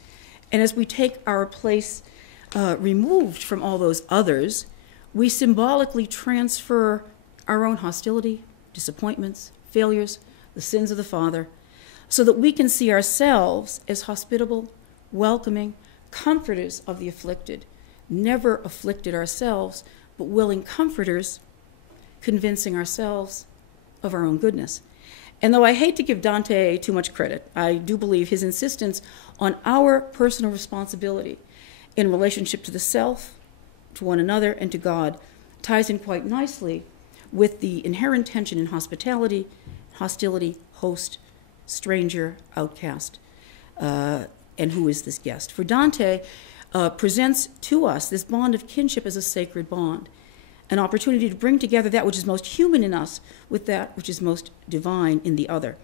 And as we take our place removed from all those others, we symbolically transfer our own hostility, disappointments, failures, the sins of the Father, so that we can see ourselves as hospitable, welcoming, comforters of the afflicted, never afflicted ourselves, but willing comforters, convincing ourselves of our own goodness. And though I hate to give Dante too much credit, I do believe his insistence on our personal responsibility in relationship to the self, to one another, and to God ties in quite nicely with the inherent tension in hospitality, hostility, host, stranger, outcast, and who is this guest. For Dante presents to us this bond of kinship as a sacred bond, an opportunity to bring together that which is most human in us with that which is most divine in the other.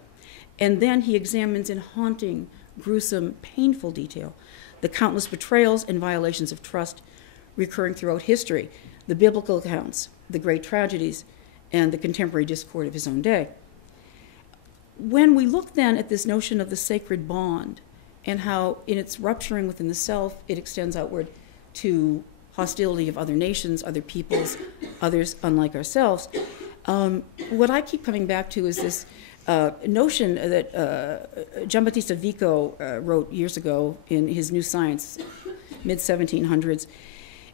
And then he examines in haunting, gruesome, painful detail the countless betrayals and violations of trust recurring throughout history, the biblical accounts, the great tragedies, and the contemporary discord of his own day. When we look then at this notion of the sacred bond and how in its rupturing within the self, it extends outward to hostility of other nations, other peoples, others unlike ourselves, what I keep coming back to is this notion that Giambattista Vico wrote years ago in his New Science, mid-1700s,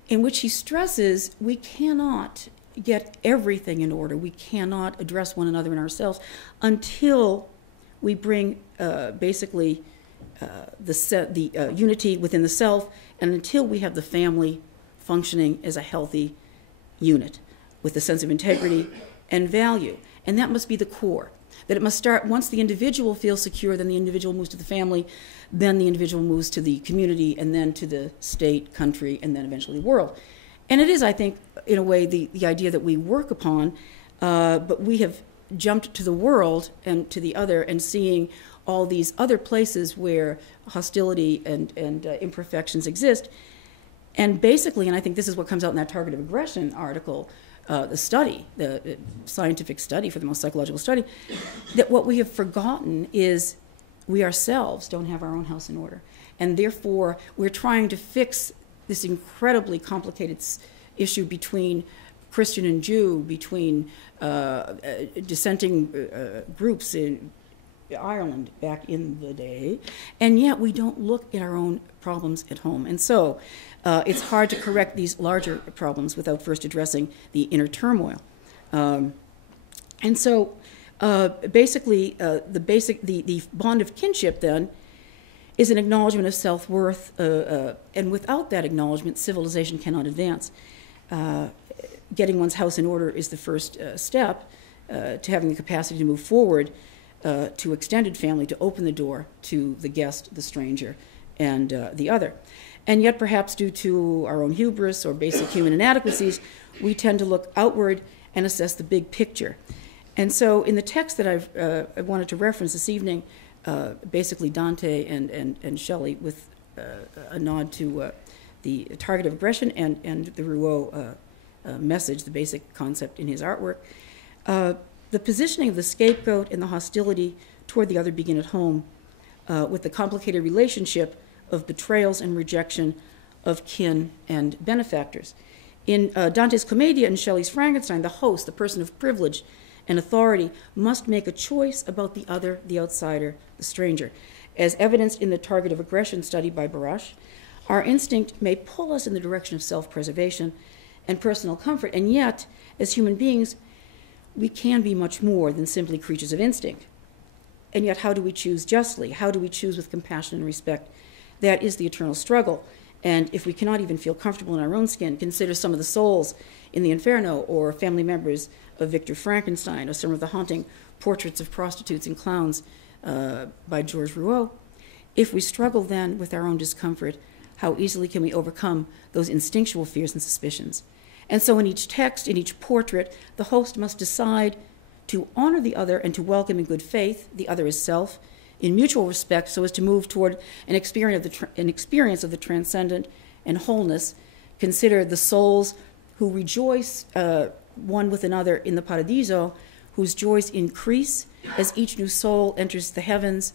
in which he stresses we cannot get everything in order. We cannot address one another and ourselves until we bring basically the unity within the self, and until we have the family functioning as a healthy unit with a sense of integrity and value. And that must be the core. That it must start once the individual feels secure, then the individual moves to the family, then the individual moves to the community, and then to the state, country, and then eventually the world. And it is, I think, in a way, the idea that we work upon, but we have jumped to the world and to the other and seeing all these other places where hostility and imperfections exist. And basically, and I think this is what comes out in that target of aggression article, the study, the scientific study for the most psychological study, that what we have forgotten is we ourselves don't have our own house in order. And therefore, we're trying to fix this incredibly complicated issue between Christian and Jew, between dissenting groups in Ireland back in the day, and yet we don't look at our own problems at home. And so it's hard to correct these larger problems without first addressing the inner turmoil. And so basically, the bond of kinship then is an acknowledgement of self-worth, and without that acknowledgement, civilization cannot advance. Getting one's house in order is the first step to having the capacity to move forward to extended family, to open the door to the guest, the stranger, and the other. And yet, perhaps due to our own hubris or basic human inadequacies, we tend to look outward and assess the big picture. And so in the text that I wanted to reference this evening, basically Dante and Shelley with a nod to the target of aggression and the Rouault message, the basic concept in his artwork, the positioning of the scapegoat and the hostility toward the other begin at home with the complicated relationship of betrayals and rejection of kin and benefactors. In Dante's Commedia and Shelley's Frankenstein, the host, the person of privilege and authority, must make a choice about the other, the outsider, the stranger. As evidenced in the target of aggression study by Barash, our instinct may pull us in the direction of self-preservation, and personal comfort. And yet, as human beings, we can be much more than simply creatures of instinct. And yet, how do we choose justly? How do we choose with compassion and respect? That is the eternal struggle. And if we cannot even feel comfortable in our own skin, consider some of the souls in the Inferno, or family members of Victor Frankenstein, or some of the haunting portraits of prostitutes and clowns by Georges Rouault. If we struggle then with our own discomfort, how easily can we overcome those instinctual fears and suspicions? And so in each text, in each portrait, the host must decide to honor the other and to welcome in good faith the other as self, in mutual respect, so as to move toward an experience of the transcendent and wholeness. Consider the souls who rejoice one with another in the Paradiso, whose joys increase as each new soul enters the heavens,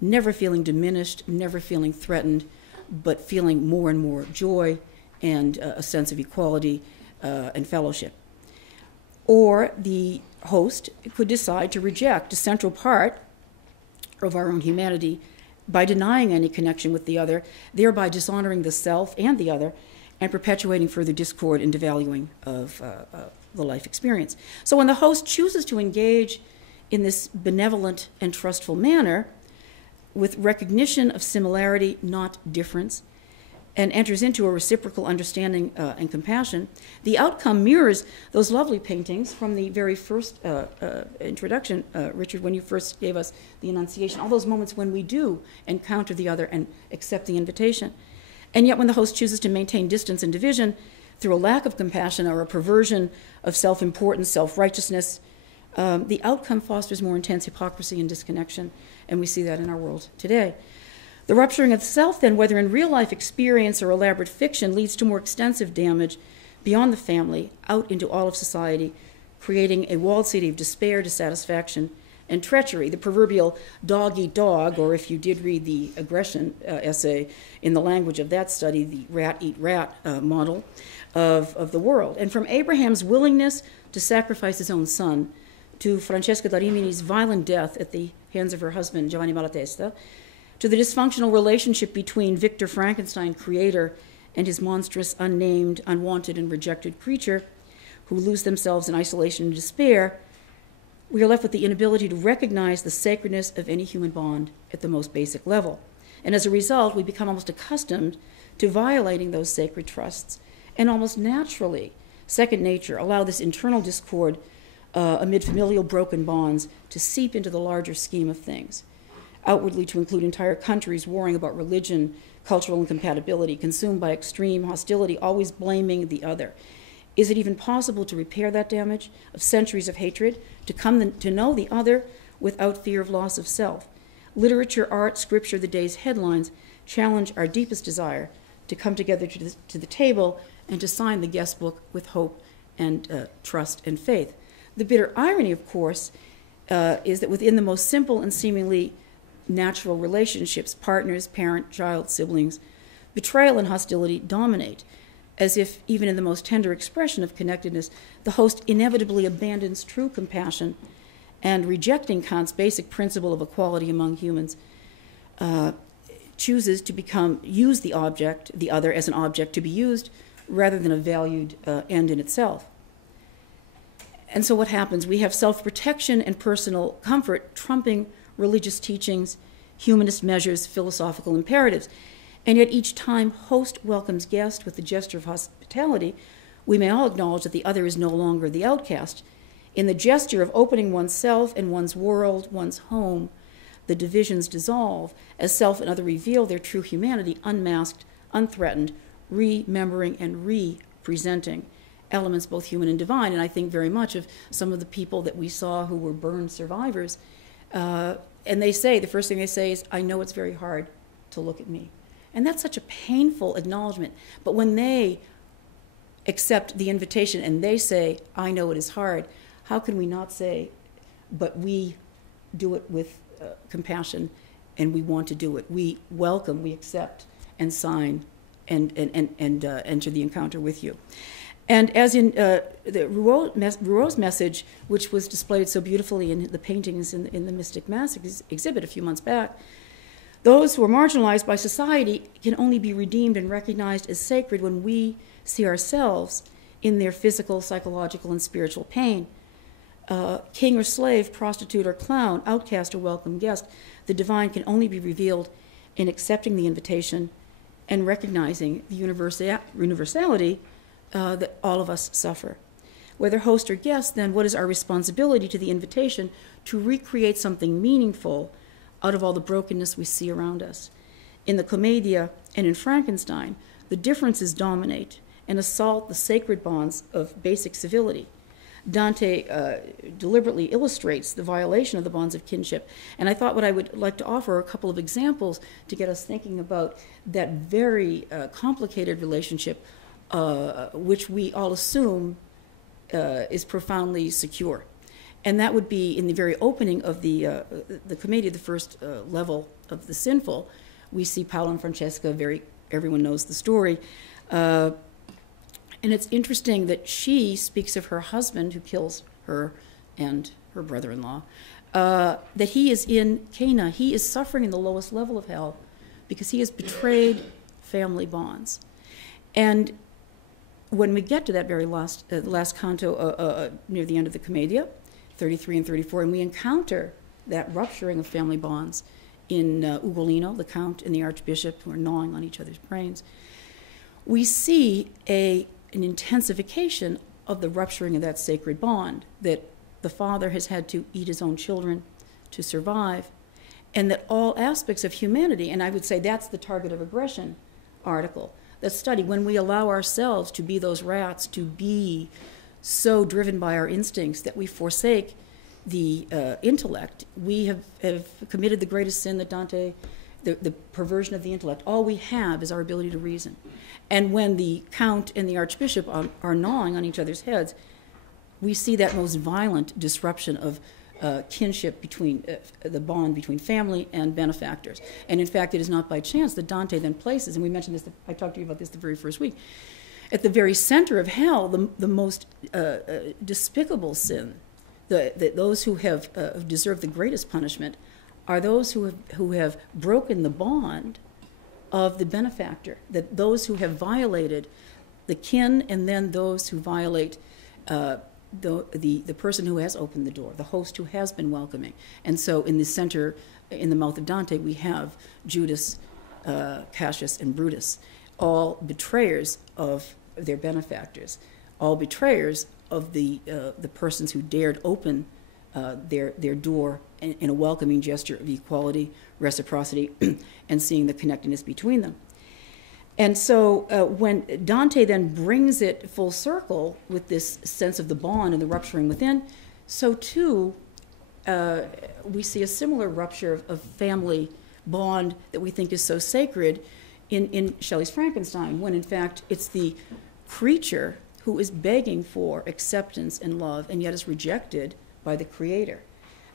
never feeling diminished, never feeling threatened, but feeling more and more joy and a sense of equality and fellowship. Or the host could decide to reject a central part of our own humanity by denying any connection with the other, thereby dishonoring the self and the other, and perpetuating further discord and devaluing of the life experience. So when the host chooses to engage in this benevolent and trustful manner, with recognition of similarity, not difference, and enters into a reciprocal understanding and compassion, the outcome mirrors those lovely paintings from the very first introduction, Richard, when you first gave us the Annunciation, all those moments when we do encounter the other and accept the invitation. And yet when the host chooses to maintain distance and division through a lack of compassion or a perversion of self-importance, self-righteousness, the outcome fosters more intense hypocrisy and disconnection, and we see that in our world today. The rupturing of the self, then, whether in real-life experience or elaborate fiction, leads to more extensive damage beyond the family, out into all of society, creating a walled city of despair, dissatisfaction, and treachery. The proverbial dog-eat-dog, or if you did read the aggression essay in the language of that study, the rat-eat-rat model of the world. And from Abraham's willingness to sacrifice his own son, to Francesca da Rimini's violent death at the hands of her husband, Giovanni Malatesta, to the dysfunctional relationship between Victor Frankenstein, creator, and his monstrous, unnamed, unwanted, and rejected creature, who lose themselves in isolation and despair, we are left with the inability to recognize the sacredness of any human bond at the most basic level. And as a result, we become almost accustomed to violating those sacred trusts, and almost naturally, second nature, allow this internal discord amid familial broken bonds to seep into the larger scheme of things, outwardly to include entire countries warring about religion, cultural incompatibility, consumed by extreme hostility, always blaming the other. Is it even possible to repair that damage of centuries of hatred, to come to know the other without fear of loss of self? Literature, art, scripture, the day's headlines challenge our deepest desire to come together to the table and to sign the guest book with hope and trust and faith. The bitter irony, of course, is that within the most simple and seemingly natural relationships, partners, parent, child, siblings, betrayal and hostility dominate, as if even in the most tender expression of connectedness, the host inevitably abandons true compassion and, rejecting Kant's basic principle of equality among humans, chooses to use the object, the other, as an object to be used rather than a valued end in itself. And so what happens? We have self-protection and personal comfort trumping religious teachings, humanist measures, philosophical imperatives. And yet each time host welcomes guest with the gesture of hospitality, we may all acknowledge that the other is no longer the outcast. In the gesture of opening oneself and one's world, one's home, the divisions dissolve as self and other reveal their true humanity, unmasked, unthreatened, remembering and re-presenting elements both human and divine. And I think very much of some of the people that we saw who were burned survivors, and they say, the first thing they say is, I know it's very hard to look at me. And that's such a painful acknowledgement. But when they accept the invitation and they say, I know it is hard, how can we not say, but we do it with compassion and we want to do it. We welcome, we accept and sign and enter the encounter with you. And as in Rouault's message, which was displayed so beautifully in the paintings in the Mystic Mass exhibit a few months back, those who are marginalized by society can only be redeemed and recognized as sacred when we see ourselves in their physical, psychological, and spiritual pain. King or slave, prostitute or clown, outcast or welcome guest, the divine can only be revealed in accepting the invitation and recognizing the universality that all of us suffer. Whether host or guest, then, what is our responsibility to the invitation to recreate something meaningful out of all the brokenness we see around us? In the Commedia and in Frankenstein, the differences dominate and assault the sacred bonds of basic civility. Dante deliberately illustrates the violation of the bonds of kinship. And I thought what I would like to offer are a couple of examples to get us thinking about that very complicated relationship, which we all assume is profoundly secure. And that would be in the very opening of the Commedia, the first level of the sinful. We see Paolo and Francesca, everyone knows the story. And it's interesting that she speaks of her husband who kills her and her brother-in-law, that he is in Cana. He is suffering in the lowest level of hell because he has betrayed family bonds. And when we get to that very last canto near the end of the Commedia, 33 and 34, and we encounter that rupturing of family bonds in Ugolino, the count and the archbishop who are gnawing on each other's brains, we see an intensification of the rupturing of that sacred bond, that the father has had to eat his own children to survive, and that all aspects of humanity, and I would say that's the target of aggression article, that study, when we allow ourselves to be those rats, to be so driven by our instincts that we forsake the intellect, we have committed the greatest sin that Dante, the perversion of the intellect. All we have is our ability to reason. And when the count and the archbishop are gnawing on each other's heads, we see that most violent disruption of kinship between the bond between family and benefactors. And in fact, it is not by chance that Dante then places, and we mentioned this, I talked to you about this the very first week, at the very center of hell, the most despicable sin, those who have deserved the greatest punishment, are those who have broken the bond of the benefactor, that those who have violated the kin, and then those who violate the person who has opened the door, the host who has been welcoming. And so in the center, in the mouth of Dante, we have Judas, Cassius, and Brutus, all betrayers of their benefactors, all betrayers of the persons who dared open their door in a welcoming gesture of equality, reciprocity, and seeing the connectedness between them. And so when Dante then brings it full circle with this sense of the bond and the rupturing within, so too we see a similar rupture of family bond that we think is so sacred in Shelley's Frankenstein, when in fact it's the creature who is begging for acceptance and love and yet is rejected by the creator,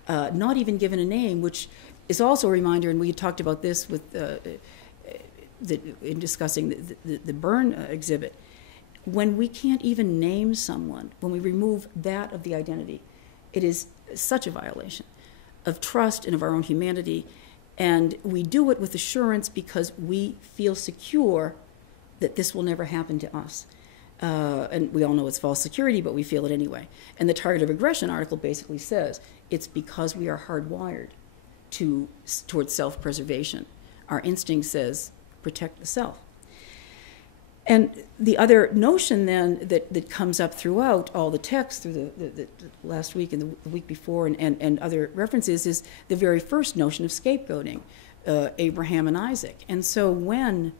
not even given a name, which is also a reminder, and we had talked about this with in discussing the Bern exhibit, when we can't even name someone, when we remove that of the identity, it is such a violation of trust and of our own humanity, and we do it with assurance because we feel secure that this will never happen to us. And we all know it's false security, but we feel it anyway. And the target of aggression article basically says it's because we are hardwired towards self-preservation. Our instinct says, protect the self. And the other notion then that comes up throughout all the texts through the last week and the week before and other references is the very first notion of scapegoating, Abraham and Isaac. And so when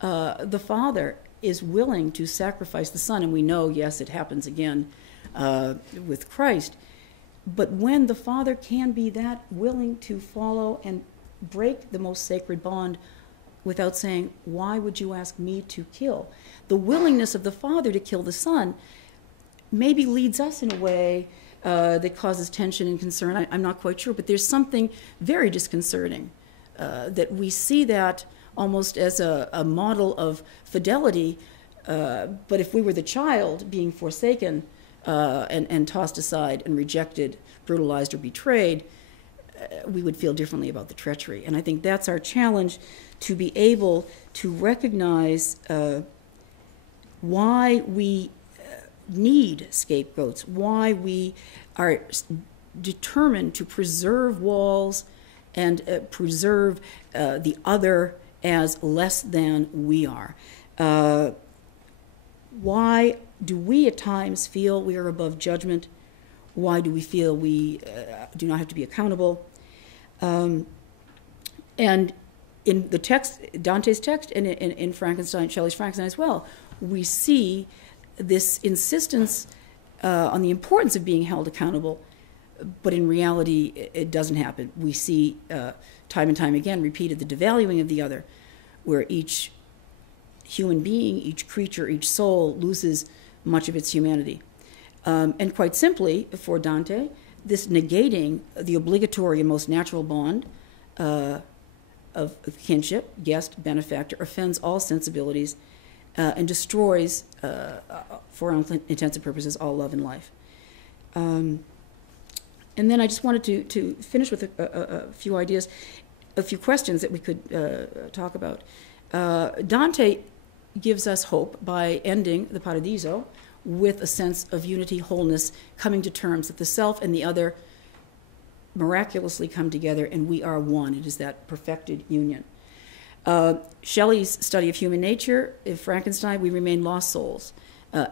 the father is willing to sacrifice the son, and we know, yes, it happens again with Christ, but when the father can be that willing to follow and break the most sacred bond without saying, why would you ask me to kill? The willingness of the father to kill the son maybe leads us in a way that causes tension and concern. I'm not quite sure, but there's something very disconcerting that we see that almost as a model of fidelity, but if we were the child being forsaken and tossed aside and rejected, brutalized, or betrayed, we would feel differently about the treachery. And I think that's our challenge, to be able to recognize why we need scapegoats, why we are determined to preserve walls and preserve the other as less than we are. Why do we at times feel we are above judgment? Why do we feel we do not have to be accountable? And in the text, Dante's text, and in Frankenstein, Shelley's Frankenstein as well, we see this insistence on the importance of being held accountable, but in reality, it doesn't happen. We see time and time again repeated the devaluing of the other, where each human being, each creature, each soul loses much of its humanity. And quite simply, for Dante, this negating the obligatory and most natural bond of kinship, guest, benefactor, offends all sensibilities and destroys, for all intents and purposes, all love in life. And then I just wanted to finish with a few ideas, a few questions that we could talk about. Dante gives us hope by ending the Paradiso with a sense of unity, wholeness, coming to terms that the self and the other miraculously come together and we are one. It is that perfected union. Shelley's study of human nature, in Frankenstein, we remain lost souls,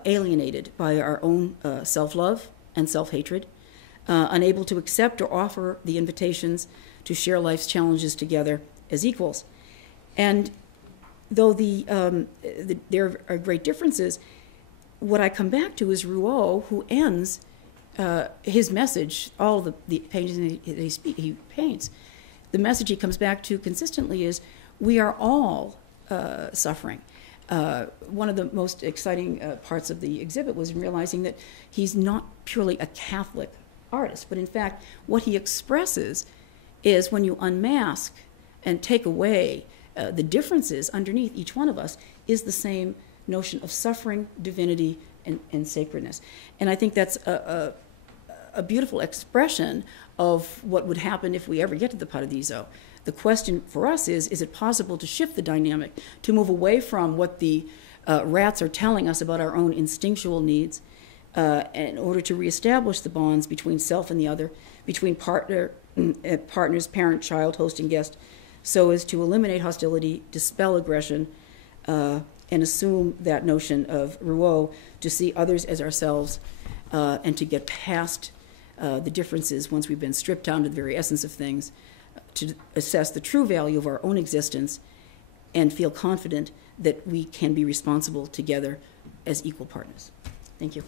alienated by our own self-love and self-hatred, unable to accept or offer the invitations to share life's challenges together as equals. And though there are great differences, what I come back to is Rouault, who ends his message, all the paintings he paints, the message he comes back to consistently is, we are all suffering. One of the most exciting parts of the exhibit was realizing that he's not purely a Catholic artist, but in fact, what he expresses is when you unmask and take away the differences underneath each one of us is the same notion of suffering, divinity, and sacredness. And I think that's a beautiful expression of what would happen if we ever get to the Paradiso. The question for us is it possible to shift the dynamic, to move away from what the rats are telling us about our own instinctual needs in order to reestablish the bonds between self and the other, between partners, parent, child, host, and guest, so as to eliminate hostility, dispel aggression, and assume that notion of Rouault, to see others as ourselves, and to get past the differences once we've been stripped down to the very essence of things, to assess the true value of our own existence and feel confident that we can be responsible together as equal partners. Thank you.